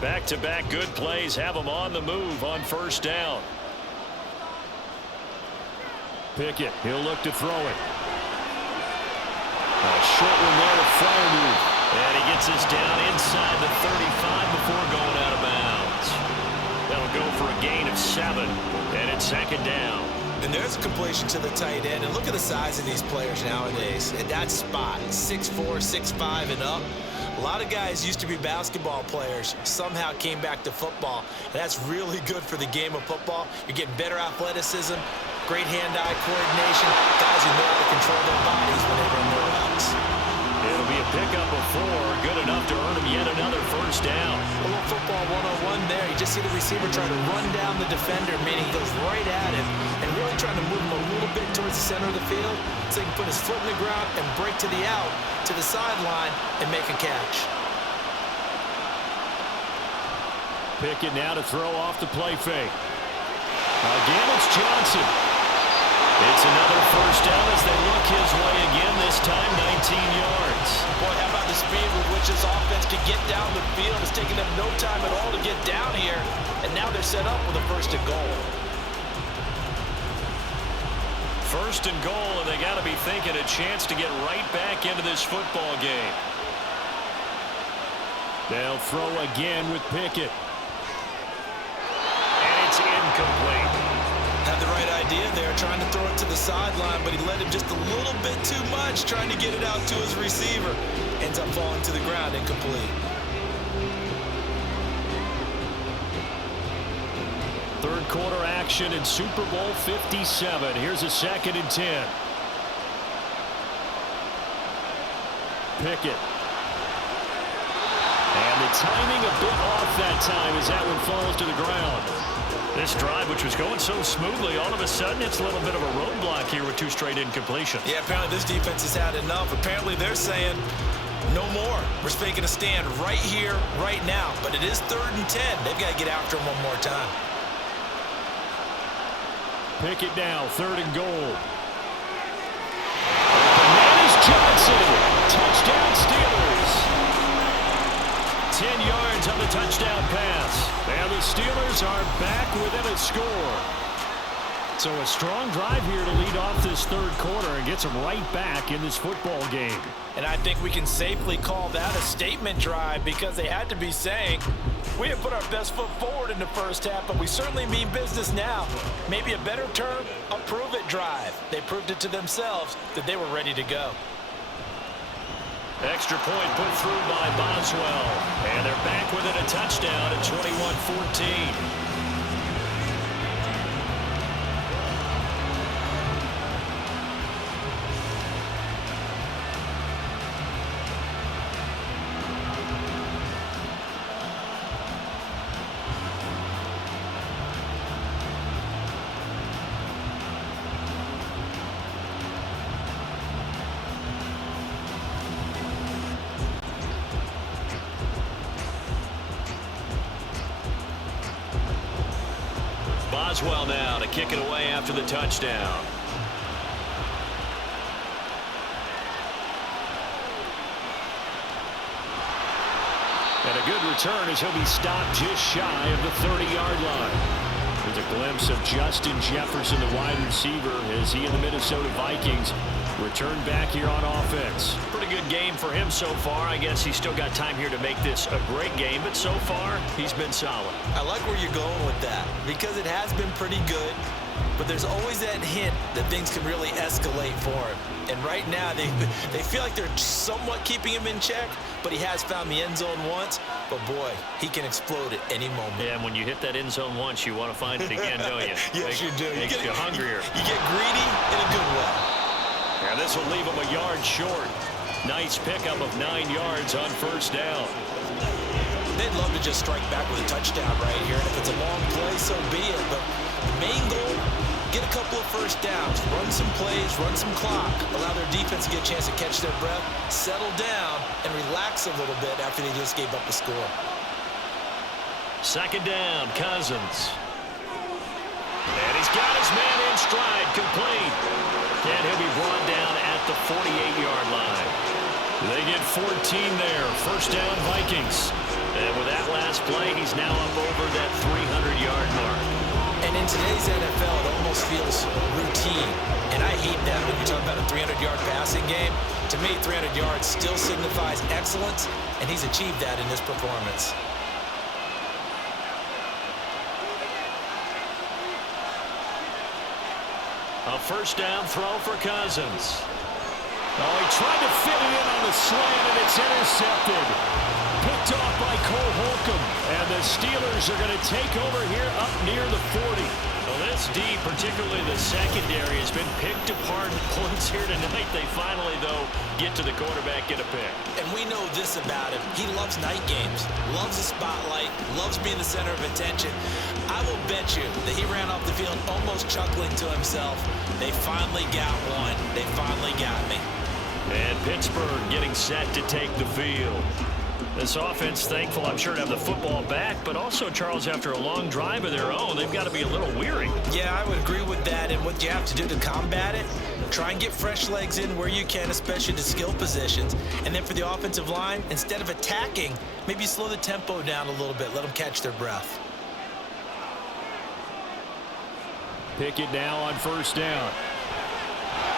Back-to-back good plays have them on the move on 1st down. Pickett, he'll look to throw it. A short one there to Freiermuth. And he gets us down inside the 35 before going out of bounds. That'll go for a gain of 7. And it's 2nd down. And there's a completion to the tight end. And look at the size of these players nowadays. At that spot, 6'4", 6'5", and up. A lot of guys used to be basketball players, somehow came back to football. And that's really good for the game of football. You're getting better athleticism, great hand-eye coordination, guys who know how to control their bodies when they run their routes. It'll be a pickup of 4, good enough to earn him yet another 1st down. A little football 101 there. You just see the receiver trying to run down the defender, meaning he goes right at him and really trying to move him a little bit towards the center of the field so he can put his foot in the ground and break to the out, to the sideline, and make a catch. Pickett now to throw off the play fake. Again, it's Johnson. It's another 1st down as they look his way again, this time 19 yards. Boy, how about the speed with which this offense can get down the field? It's taking them no time at all to get down here, and now they're set up with a 1st and goal. 1st and goal, and they got to be thinking a chance to get right back into this football game. They'll throw again with Pickett. And it's incomplete. Had the right idea there, trying to throw it to the sideline, but he let him just a little bit too much, trying to get it out to his receiver. Ends up falling to the ground, incomplete. 3rd quarter action in Super Bowl 57. Here's a 2nd and 10. Pickett. And the timing a bit off that time as that one falls to the ground. This drive, which was going so smoothly, all of a sudden it's a little bit of a roadblock here with 2 straight incompletions. Yeah, apparently this defense has had enough. Apparently they're saying no more. We're making a stand right here, right now. But it is 3rd and 10. They've got to get after him one more time. Pickett now, 3rd and goal. And that is Johnson. Touchdown Steelers. 10 yards on the touchdown pass. And the Steelers are back within a score. So a strong drive here to lead off this 3rd quarter and gets them right back in this football game. And I think we can safely call that a statement drive, because they had to be saying, we have put our best foot forward in the 1st half, but we certainly mean business now. Maybe a better term, a prove-it drive. They proved it to themselves that they were ready to go. Extra point put through by Boswell. And they're back within a touchdown at 21-14. Boswell now to kick it away after the touchdown. And a good return as he'll be stopped just shy of the 30-yard line. There's a glimpse of Justin Jefferson, the wide receiver, as he and the Minnesota Vikings return back here on offense. Pretty good game for him so far. I guess he's still got time here to make this a great game, but so far he's been solid. I like where you're going with that because it has been pretty good, but there's always that hint that things can really escalate for him. And right now they feel like they're somewhat keeping him in check, but he has found the end zone once. But boy, he can explode at any moment. Yeah, and when you hit that end zone once, you want to find it again, don't you? Yes, you do. Makes you hungrier. You get greedy in a good way. And this will leave him a yard short. Nice pickup of 9 yards on first down. They'd love to just strike back with a touchdown right here. And if it's a long play, so be it. But the main goal, get a couple of first downs, run some plays, run some clock, allow their defense to get a chance to catch their breath, settle down, and relax a little bit after they just gave up a score. Second down, Cousins. And he's got his man in stride, complete. And he'll be brought down at the 48-yard line. They get 14 there. First down, Vikings. And with that last play, he's now up over that 300-yard mark. And in today's NFL, it almost feels routine. And I hate that when you talk about a 300-yard passing game. To me, 300 yards still signifies excellence, and he's achieved that in this performance. A first down throw for Cousins. Oh, he tried to fit it in on the slant, and it's intercepted. Picked off by Cole Holcomb, and the Steelers are going to take over here up near the 40. Well, this D, particularly the secondary, has been picked apart at points here tonight. They finally, though, get to the quarterback, get a pick. And we know this about him. He loves night games, loves the spotlight, loves being the center of attention. I will bet you that he ran off the field almost chuckling to himself. They finally got one. They finally got me. And Pittsburgh getting set to take the field. This offense, thankful, I'm sure, to have the football back, but also, Charles, after a long drive of their own, they've got to be a little weary. Yeah, I would agree with that, and what you have to do to combat it, try and get fresh legs in where you can, especially to skill positions. And then for the offensive line, instead of attacking, maybe slow the tempo down a little bit, let them catch their breath. Pickett now on first down.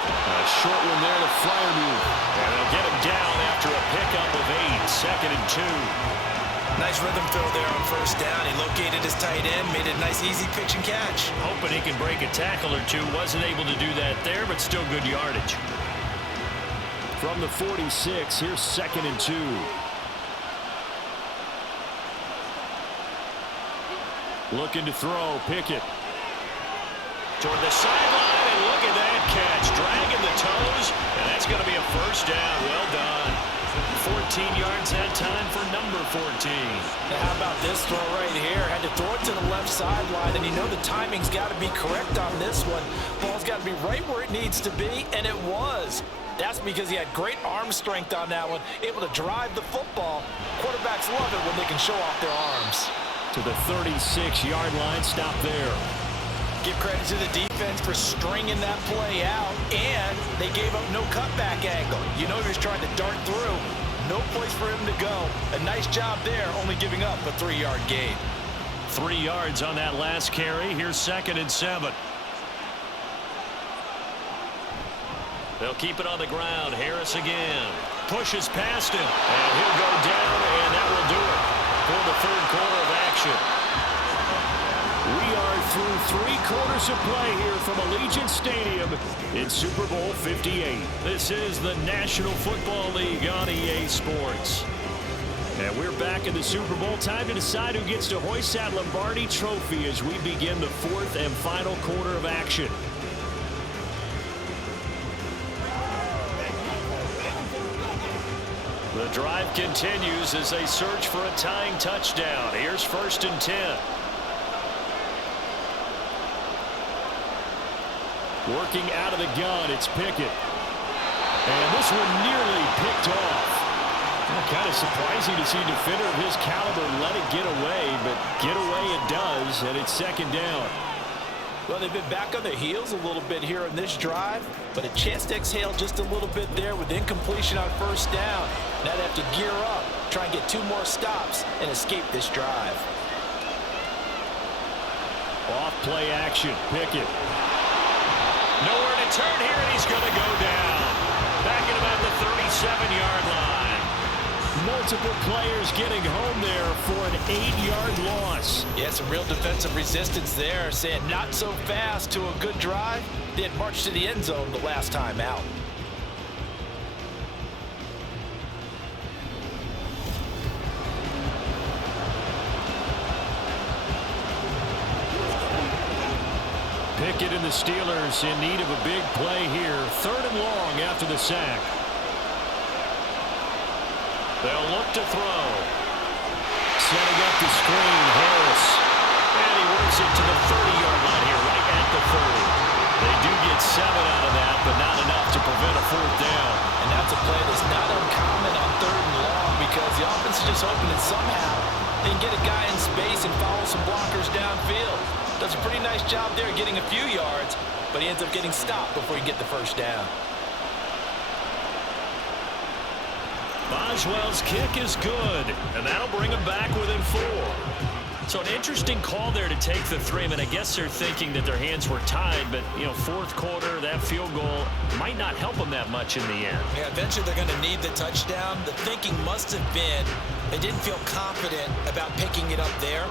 A short one there to Freiermuth. And they'll get him down after a pickup of 8, 2nd and 2. Nice rhythm throw there on first down. He located his tight end, made it a nice, easy pitch and catch. Hoping he can break a tackle or two. Wasn't able to do that there, but still good yardage. From the 46, here's 2nd and 2. Looking to throw, Pickett. Toward the sideline, and look at that catch. Dragging the toes, and that's going to be a first down. Well done. 14 yards that time for number 14. Now how about this throw right here? Had to throw it to the left sideline, and you know the timing's got to be correct on this one. Ball's got to be right where it needs to be, and it was. That's because he had great arm strength on that one, able to drive the football. Quarterbacks love it when they can show off their arms. To the 36-yard line, stop there. Give credit to the defense for stringing that play out, and they gave up no cutback angle. You know he was trying to dart through. No place for him to go. A nice job there, only giving up a 3-yard gain. 3 yards on that last carry. Here's 2nd and 7. They'll keep it on the ground. Harris again. Pushes past him, and he'll go down, and that will do it for the third quarter of action. We are through 3 quarters of play here from Allegiant Stadium in Super Bowl 58. This is the National Football League on EA Sports. And we're back in the Super Bowl. Time to decide who gets to hoist that Lombardi Trophy as we begin the 4th and final quarter of action. The drive continues as they search for a tying touchdown. Here's 1st and 10. Working out of the gun, it's Pickett. And this one nearly picked off. Kind of surprising to see a defender of his caliber let it get away, but get away it does, and it's 2nd down. Well, they've been back on their heels a little bit here in this drive, but a chance to exhale just a little bit there with incompletion on first down. Now they have to gear up, try and get 2 more stops, and escape this drive. Off play action, Pickett. Nowhere to turn here, and he's going to go down. Back at about the 37-yard line. Multiple players getting home there for an 8-yard loss. Yeah, some real defensive resistance there, saying not so fast to a good drive. They had marched to the end zone the last time out. Pickett and the Steelers in need of a big play here. 3rd and long after the sack. They'll look to throw. Setting up the screen, Harris. And he works it to the 30-yard line here, right at the 30. They do get 7 out of that, but not enough to prevent a 4th down. And that's a play that's not uncommon on 3rd and long because the offense is just hoping that somehow they can get a guy in space and follow some blockers downfield. Does a pretty nice job there getting a few yards, but he ends up getting stopped before he get the 1st down. Boswell's kick is good, and that'll bring him back within 4. So an interesting call there to take the 3. I mean, I guess they're thinking that their hands were tied, but, you know, 4th quarter, that field goal might not help them that much in the end. Yeah, eventually they're going to need the touchdown. The thinking must have been they didn't feel confident about picking it up there,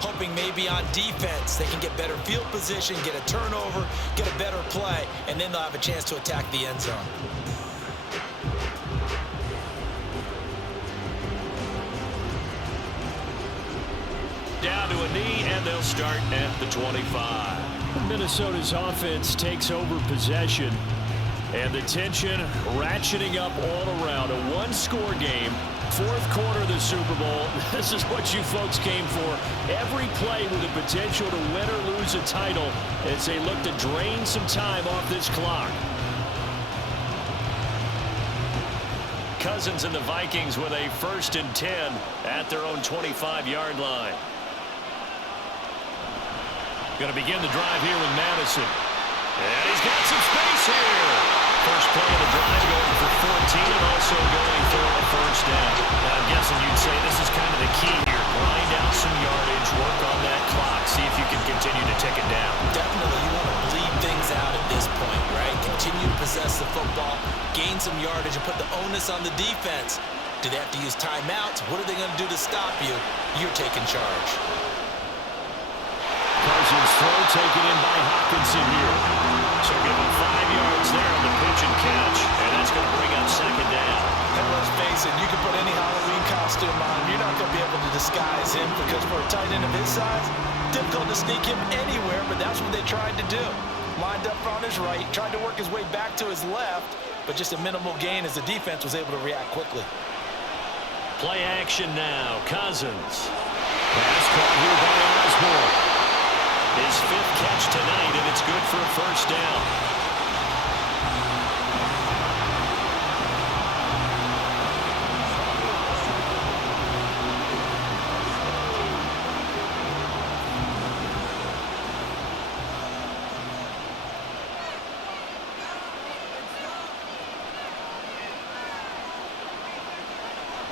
hoping maybe on defense they can get better field position, get a turnover, get a better play, and then they'll have a chance to attack the end zone. Down to a knee, and they'll start at the 25. Minnesota's offense takes over possession, and the tension ratcheting up all around. A 1-score game, 4th quarter of the Super Bowl. This is what you folks came for. Every play with the potential to win or lose a title as they look to drain some time off this clock. Cousins and the Vikings with a 1st and 10 at their own 25-yard line. Going to begin the drive here with Madison. And he's got some space here. First play of the drive going for 14 and also going for a 1st down. Now, I'm guessing you'd say this is kind of the key here. Grind out some yardage, work on that clock, see if you can continue to tick it down. Definitely, you want to bleed things out at this point, right? Continue to possess the football, gain some yardage, and put the onus on the defense. Do they have to use timeouts? What are they going to do to stop you? You're taking charge. Cousins throw taken in by Hawkinson here. So give him 5 yards there on the pitch and catch, and that's going to bring up 2nd down. And let's face it, you can put any Halloween costume on, you're not going to be able to disguise him because for a tight end of his size, difficult to sneak him anywhere, but that's what they tried to do. Lined up on his right, tried to work his way back to his left, but just a minimal gain as the defense was able to react quickly. Play action now, Cousins. Pass caught here by Osborne. His 5th catch tonight, and it's good for a 1st down.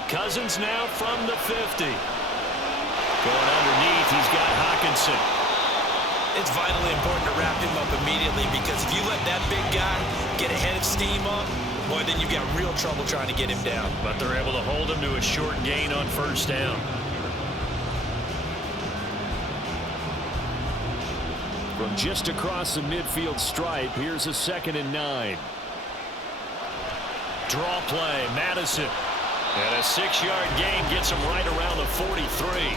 Cousins now from the 50. Going underneath, he's got Hawkinson. It's vitally important to wrap him up immediately because if you let that big guy get a head of steam up, boy, then you've got real trouble trying to get him down. But they're able to hold him to a short gain on 1st down. From just across the midfield stripe, here's a 2nd and 9. Draw play, Madison. And a 6-yard gain gets him right around the 43.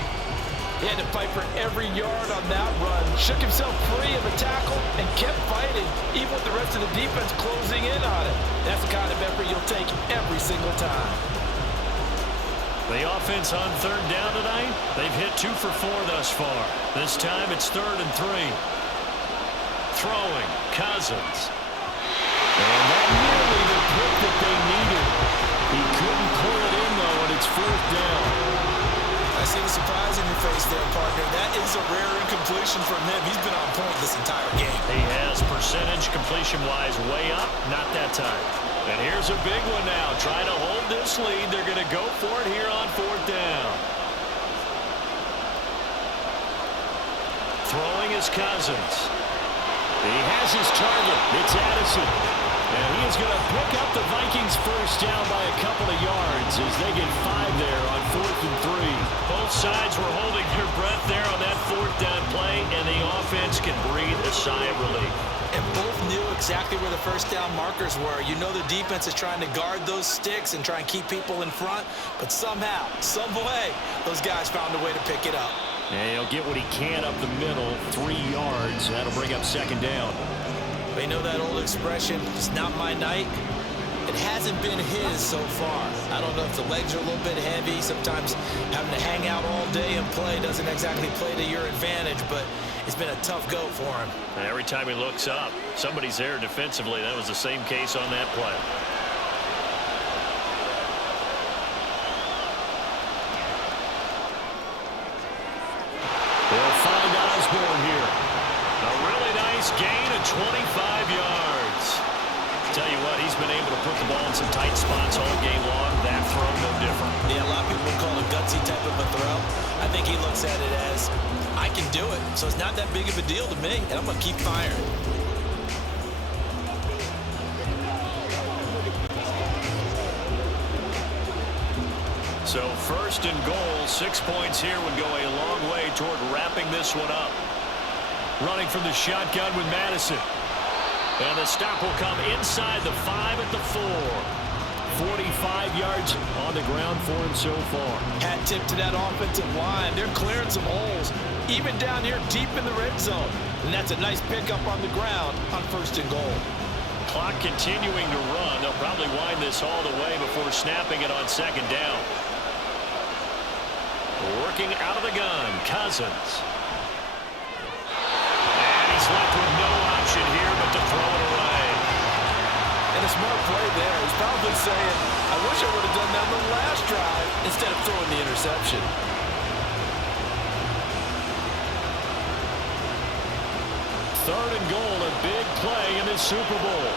He had to fight for every yard on that run. Shook himself free of a tackle and kept fighting, even with the rest of the defense closing in on it. That's the kind of effort you'll take every single time. The offense on 3rd down tonight, they've hit 2 for 4 thus far. This time it's 3rd and 3. Throwing, Cousins. And that nearly the pick that they needed. He couldn't pull it in, though, and it's 4th down. I see the surprise in your face there, partner. That is a rare incompletion. completion from him. He's been on point this entire game. He has percentage completion-wise way up. Not that time. And here's a big one now. Trying to hold this lead. They're going to go for it here on 4th down. Throwing is Cousins. He has his target. It's Addison. And he is going to pick up the Vikings first down by a couple of yards as they get 5 there on 4th and 3. Both sides were holding their breath there on that 4th down play, and the offense can breathe a sigh of relief. And both knew exactly where the first down markers were. You know the defense is trying to guard those sticks and try and keep people in front, but somehow, some way, those guys found a way to pick it up. And he'll get what he can up the middle, 3 yards. That'll bring up 2nd down. They know that old expression, it's not my night. It hasn't been his so far. I don't know if the legs are a little bit heavy. Sometimes having to hang out all day and play doesn't exactly play to your advantage, but it's been a tough go for him. And every time he looks up, somebody's there defensively. That was the same case on that play. They'll find Osborne here. A really nice gain of 25 yards. Tell you what, he's been able to put the ball in some tight spots all game long. That throw, no different. Yeah, a lot of people call it a gutsy type of a throw. I think he looks at it as, I can do it, so it's not that big of a deal to me, and I'm going to keep firing. So 1st and goal, 6 points here would go a long way toward wrapping this one up. Running from the shotgun with Madison. And the stop will come inside the 5 at the 4. 45 yards on the ground for him so far. Hat tip to that offensive line. They're clearing some holes, even down here deep in the red zone. And that's a nice pickup on the ground on 1st and goal. Clock continuing to run. They'll probably wind this all the way before snapping it on 2nd down. Working out of the gun, Cousins. He's left with no option here but to throw it away. And a smart play there. He's probably saying, I wish I would have done that on the last drive instead of throwing the interception. 3rd and goal, a big play in this Super Bowl.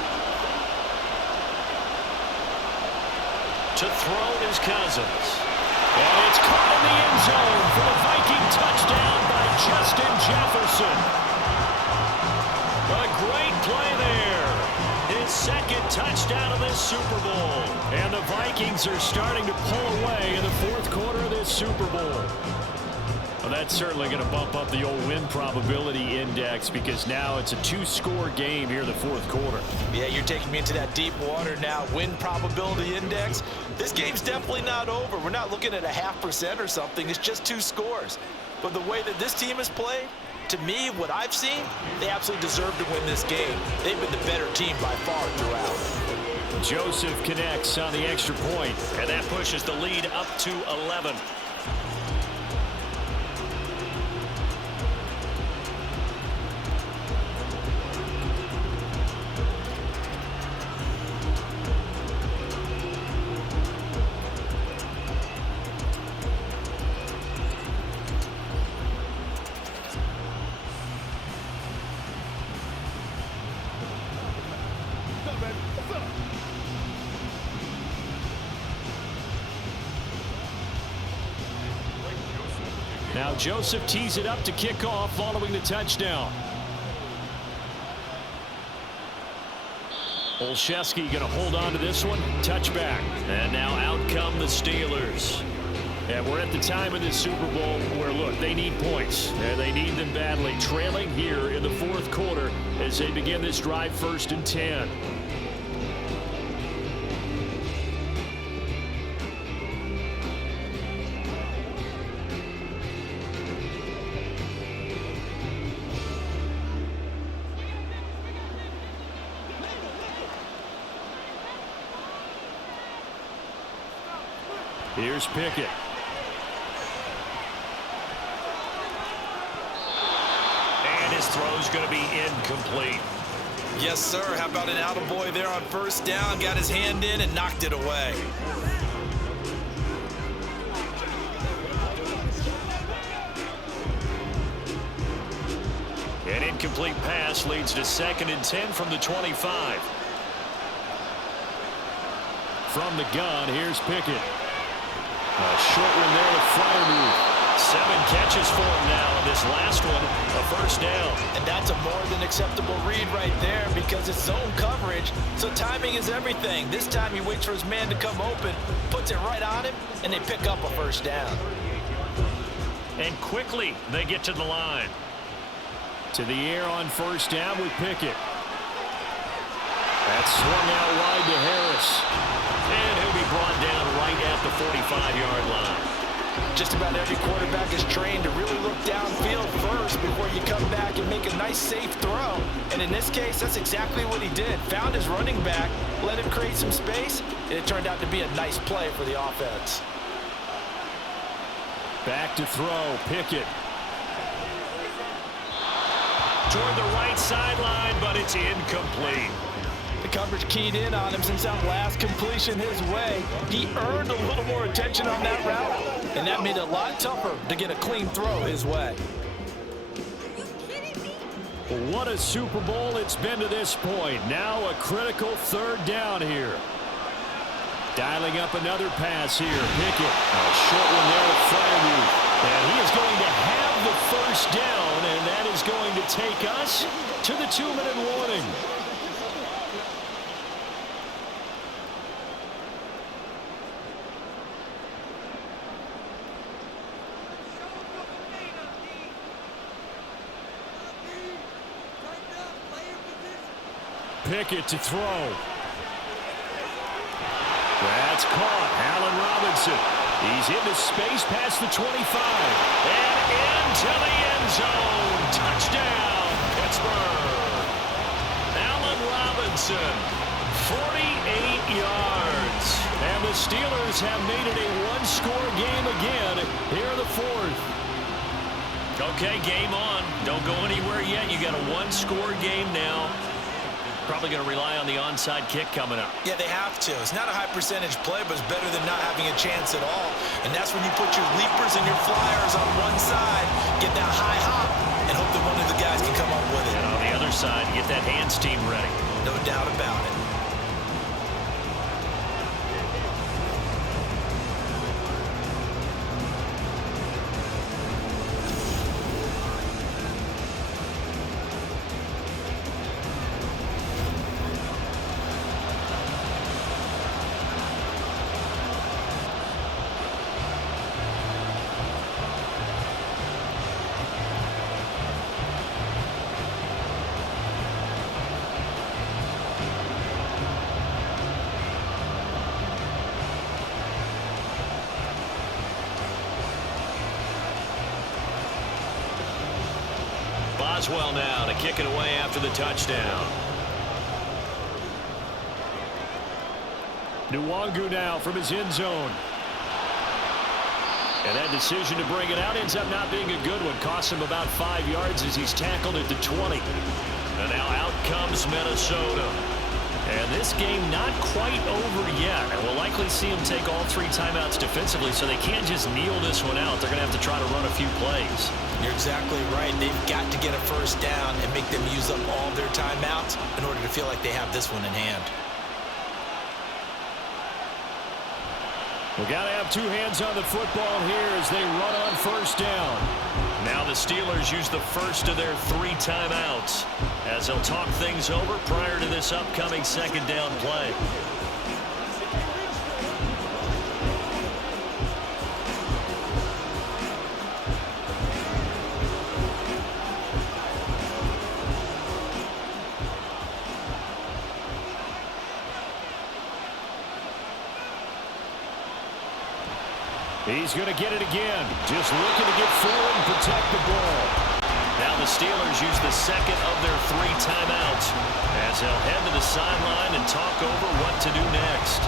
To throw is Cousins. And it's caught in the end zone for the Viking touchdown by Justin Jefferson. A great play there. His 2nd touchdown of this Super Bowl. And the Vikings are starting to pull away in the 4th quarter of this Super Bowl. Well, that's certainly going to bump up the old win probability index because now it's a 2-score game here in the 4th quarter. Yeah, you're taking me into that deep water now. Win probability index. This game's definitely not over. We're not looking at a 0.5% or something. It's just 2 scores. But the way that this team has played, to me, what I've seen, they absolutely deserve to win this game. They've been the better team by far throughout. Joseph connects on the extra point, and that pushes the lead up to 11. Now Joseph tees it up to kick off following the touchdown. Olszewski going to hold on to this one. Touchback. And now out come the Steelers. And we're at the time of this Super Bowl where, look, they need points. And they need them badly. Trailing here in the 4th quarter as they begin this drive 1st and 10. Here's Pickett. And his throw's going to be incomplete. Yes, sir. How about an attaboy there on 1st down? Got his hand in and knocked it away. An incomplete pass leads to 2nd and 10 from the 25. From the gun, here's Pickett. A short one there to Freiermuth. 7 catches for him now, and this last one, a first down. And that's a more than acceptable read right there because it's zone coverage, so timing is everything. This time he waits for his man to come open, puts it right on him, and they pick up a first down. And quickly, they get to the line. To the air on first down with Pickett. That's swung out wide to Harris. And he'll be brought down right at the 45-yard line. Just about every quarterback is trained to really look downfield first before you come back and make a nice, safe throw. And in this case, that's exactly what he did. Found his running back, let him create some space, and it turned out to be a nice play for the offense. Back to throw, Pickett. Toward the right sideline, but it's incomplete. The coverage keyed in on him since that last completion his way. He earned a little more attention on that route, and that made it a lot tougher to get a clean throw his way. What a Super Bowl it's been to this point. Now a critical 3rd down here. Dialing up another pass here. Pickett. A short one there to Freiermuth. And he is going to have the first down, and that is going to take us to the 2-minute warning. Pickett to throw. That's caught. Allen Robinson. He's into space past the 25. And into the end zone. Touchdown, Pittsburgh. Allen Robinson, 48 yards. And the Steelers have made it a one-score game again here in the 4th. Okay, game on. Don't go anywhere yet. You got a one-score game now. Probably going to rely on the onside kick coming up. Yeah, they have to. It's not a high percentage play, but it's better than not having a chance at all. And that's when you put your leapers and your flyers on one side, get that high hop, and hope that one of the guys can come up with it. And on the other side, get that hands team ready. No doubt about it. Boswell now to kick it away after the touchdown. Nwangu now from his end zone. And that decision to bring it out ends up not being a good one. Costs him about 5 yards as he's tackled at the 20. And now out comes Minnesota. And this game not quite over yet. And we'll likely see him take all 3 timeouts defensively, so they can't just kneel this one out. They're going to have to try to run a few plays. You're exactly right. They've got to get a first down and make them use up all their timeouts in order to feel like they have this one in hand. We got to have 2 hands on the football here as they run on first down. Now the Steelers use the first of their 3 timeouts as they'll talk things over prior to this upcoming 2nd down play. He's going to get it again. Just looking to get forward and protect the ball. Now the Steelers use the 2nd of their 3 timeouts as they'll head to the sideline and talk over what to do next.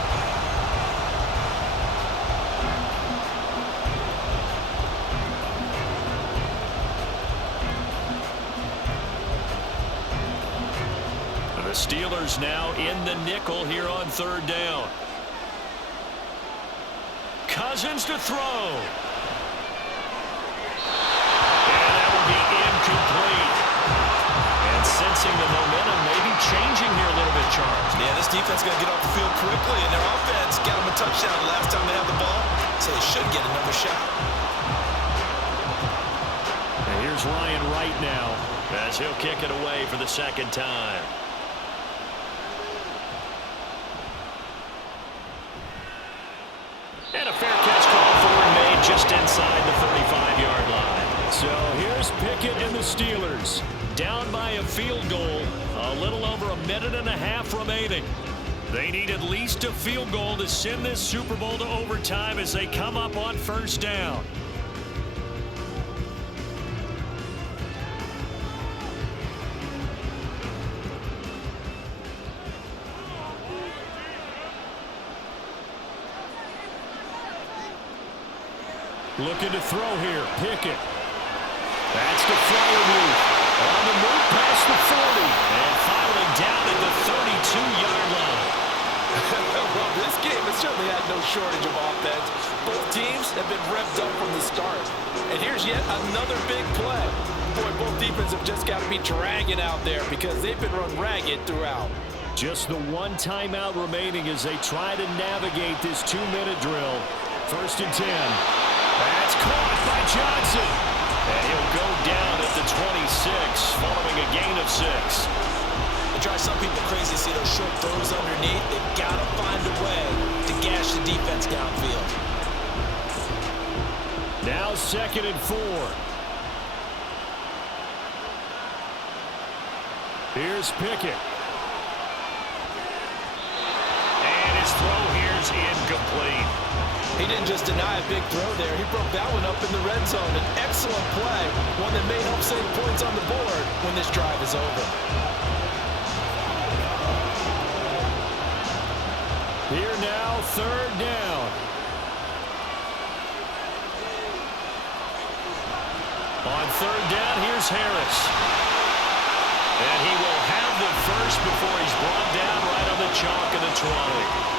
The Steelers now in the nickel here on 3rd down. Cousins to throw. And that will be incomplete. Yeah, this defense is going to get off the field quickly, and their offense got them a touchdown the last time they had the ball, so they should get another shot. And here's Ryan Wright now as he'll kick it away for the second time. And a fair catch call for and made just inside the 35-yard line. So here's Pickett and the Steelers. Down by a field goal. A little over a minute and a half remaining. They need at least a field goal to send this Super Bowl to overtime as they come up on first down. Looking to throw here. Pickett. That's the Freiermuth. On the move past the 40. And finally down at the 32-yard line. Well, this game has certainly had no shortage of offense. Both teams have been revved up from the start. And here's yet another big play. Boy, both defenses have just got to be dragging out there because they've been run ragged throughout. Just the one timeout remaining as they try to navigate this 2-minute drill. First and 10. That's caught by Johnson. And he'll go down at the 26 following a gain of 6. It drives some people crazy to see those short throws underneath. They've got to find a way to gash the defense downfield. Now 2nd and 4. Here's Pickett. And his throw here's incomplete. He didn't just deny a big throw there. He broke that one up in the red zone. An excellent play, one that may help save points on the board when this drive is over. Here now, 3rd down. On 3rd down, here's Harris. And he will have the first before he's brought down right on the chalk of the 20.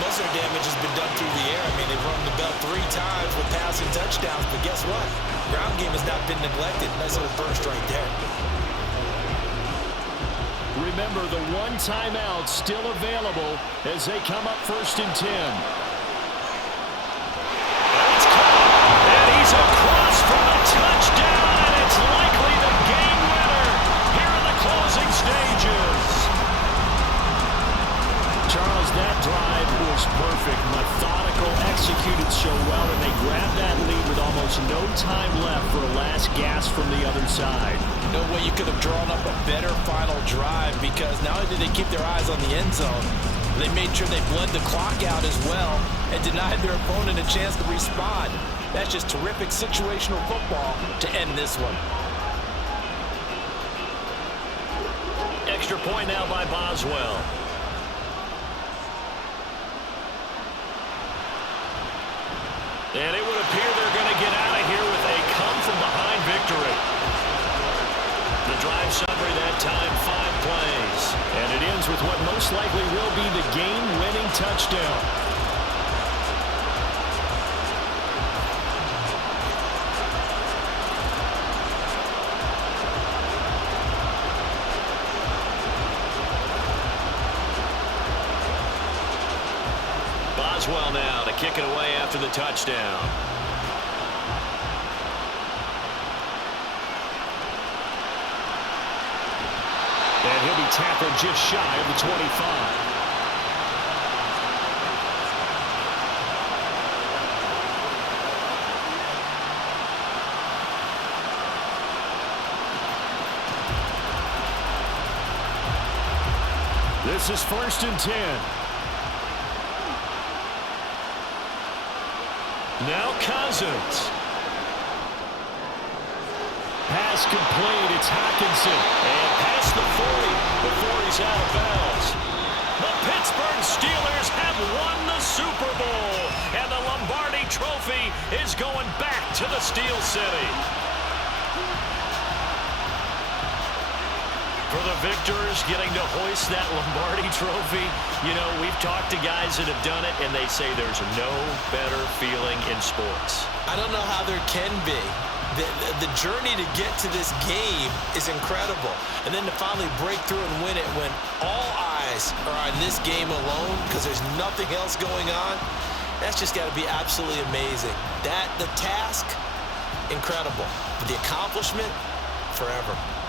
Most of their damage has been done through the air. I mean, they've run the bell 3 times with passing touchdowns, but guess what? Ground game has not been neglected. Nice little burst right there. Remember, the one timeout still available as they come up 1st and 10. That's caught, and he's across for a touchdown, and it's likely the game winner here in the closing stages. Charles, that drive was perfect. Methodical, executed so well, and they grabbed that lead with almost no time left for a last gasp from the other side. No way you could have drawn up a better final drive because not only did they keep their eyes on the end zone, they made sure they bled the clock out as well and denied their opponent a chance to respond. That's just terrific situational football to end this one. Extra point now by Boswell. And it would appear they're going to get out of here with a come-from-behind victory. The drive summary that time, 5 plays. And it ends with what most likely will be the game-winning touchdown. Boswell now to kick it away after the touchdown. And he'll be tackled just shy of the 25. This is 1st and 10. Now Cousins. Pass complete. It's Hockenson. And past the 40 before he's out of bounds. The Pittsburgh Steelers have won the Super Bowl. And the Lombardi Trophy is going back to the Steel City. For the victors getting to hoist that Lombardi Trophy, you know, we've talked to guys that have done it, and they say there's no better feeling in sports. I don't know how there can be. The journey to get to this game is incredible. And then to finally break through and win it when all eyes eyes are on this game alone because there's nothing else going on. That's just got to be absolutely amazing. The task, incredible. But the accomplishment, forever.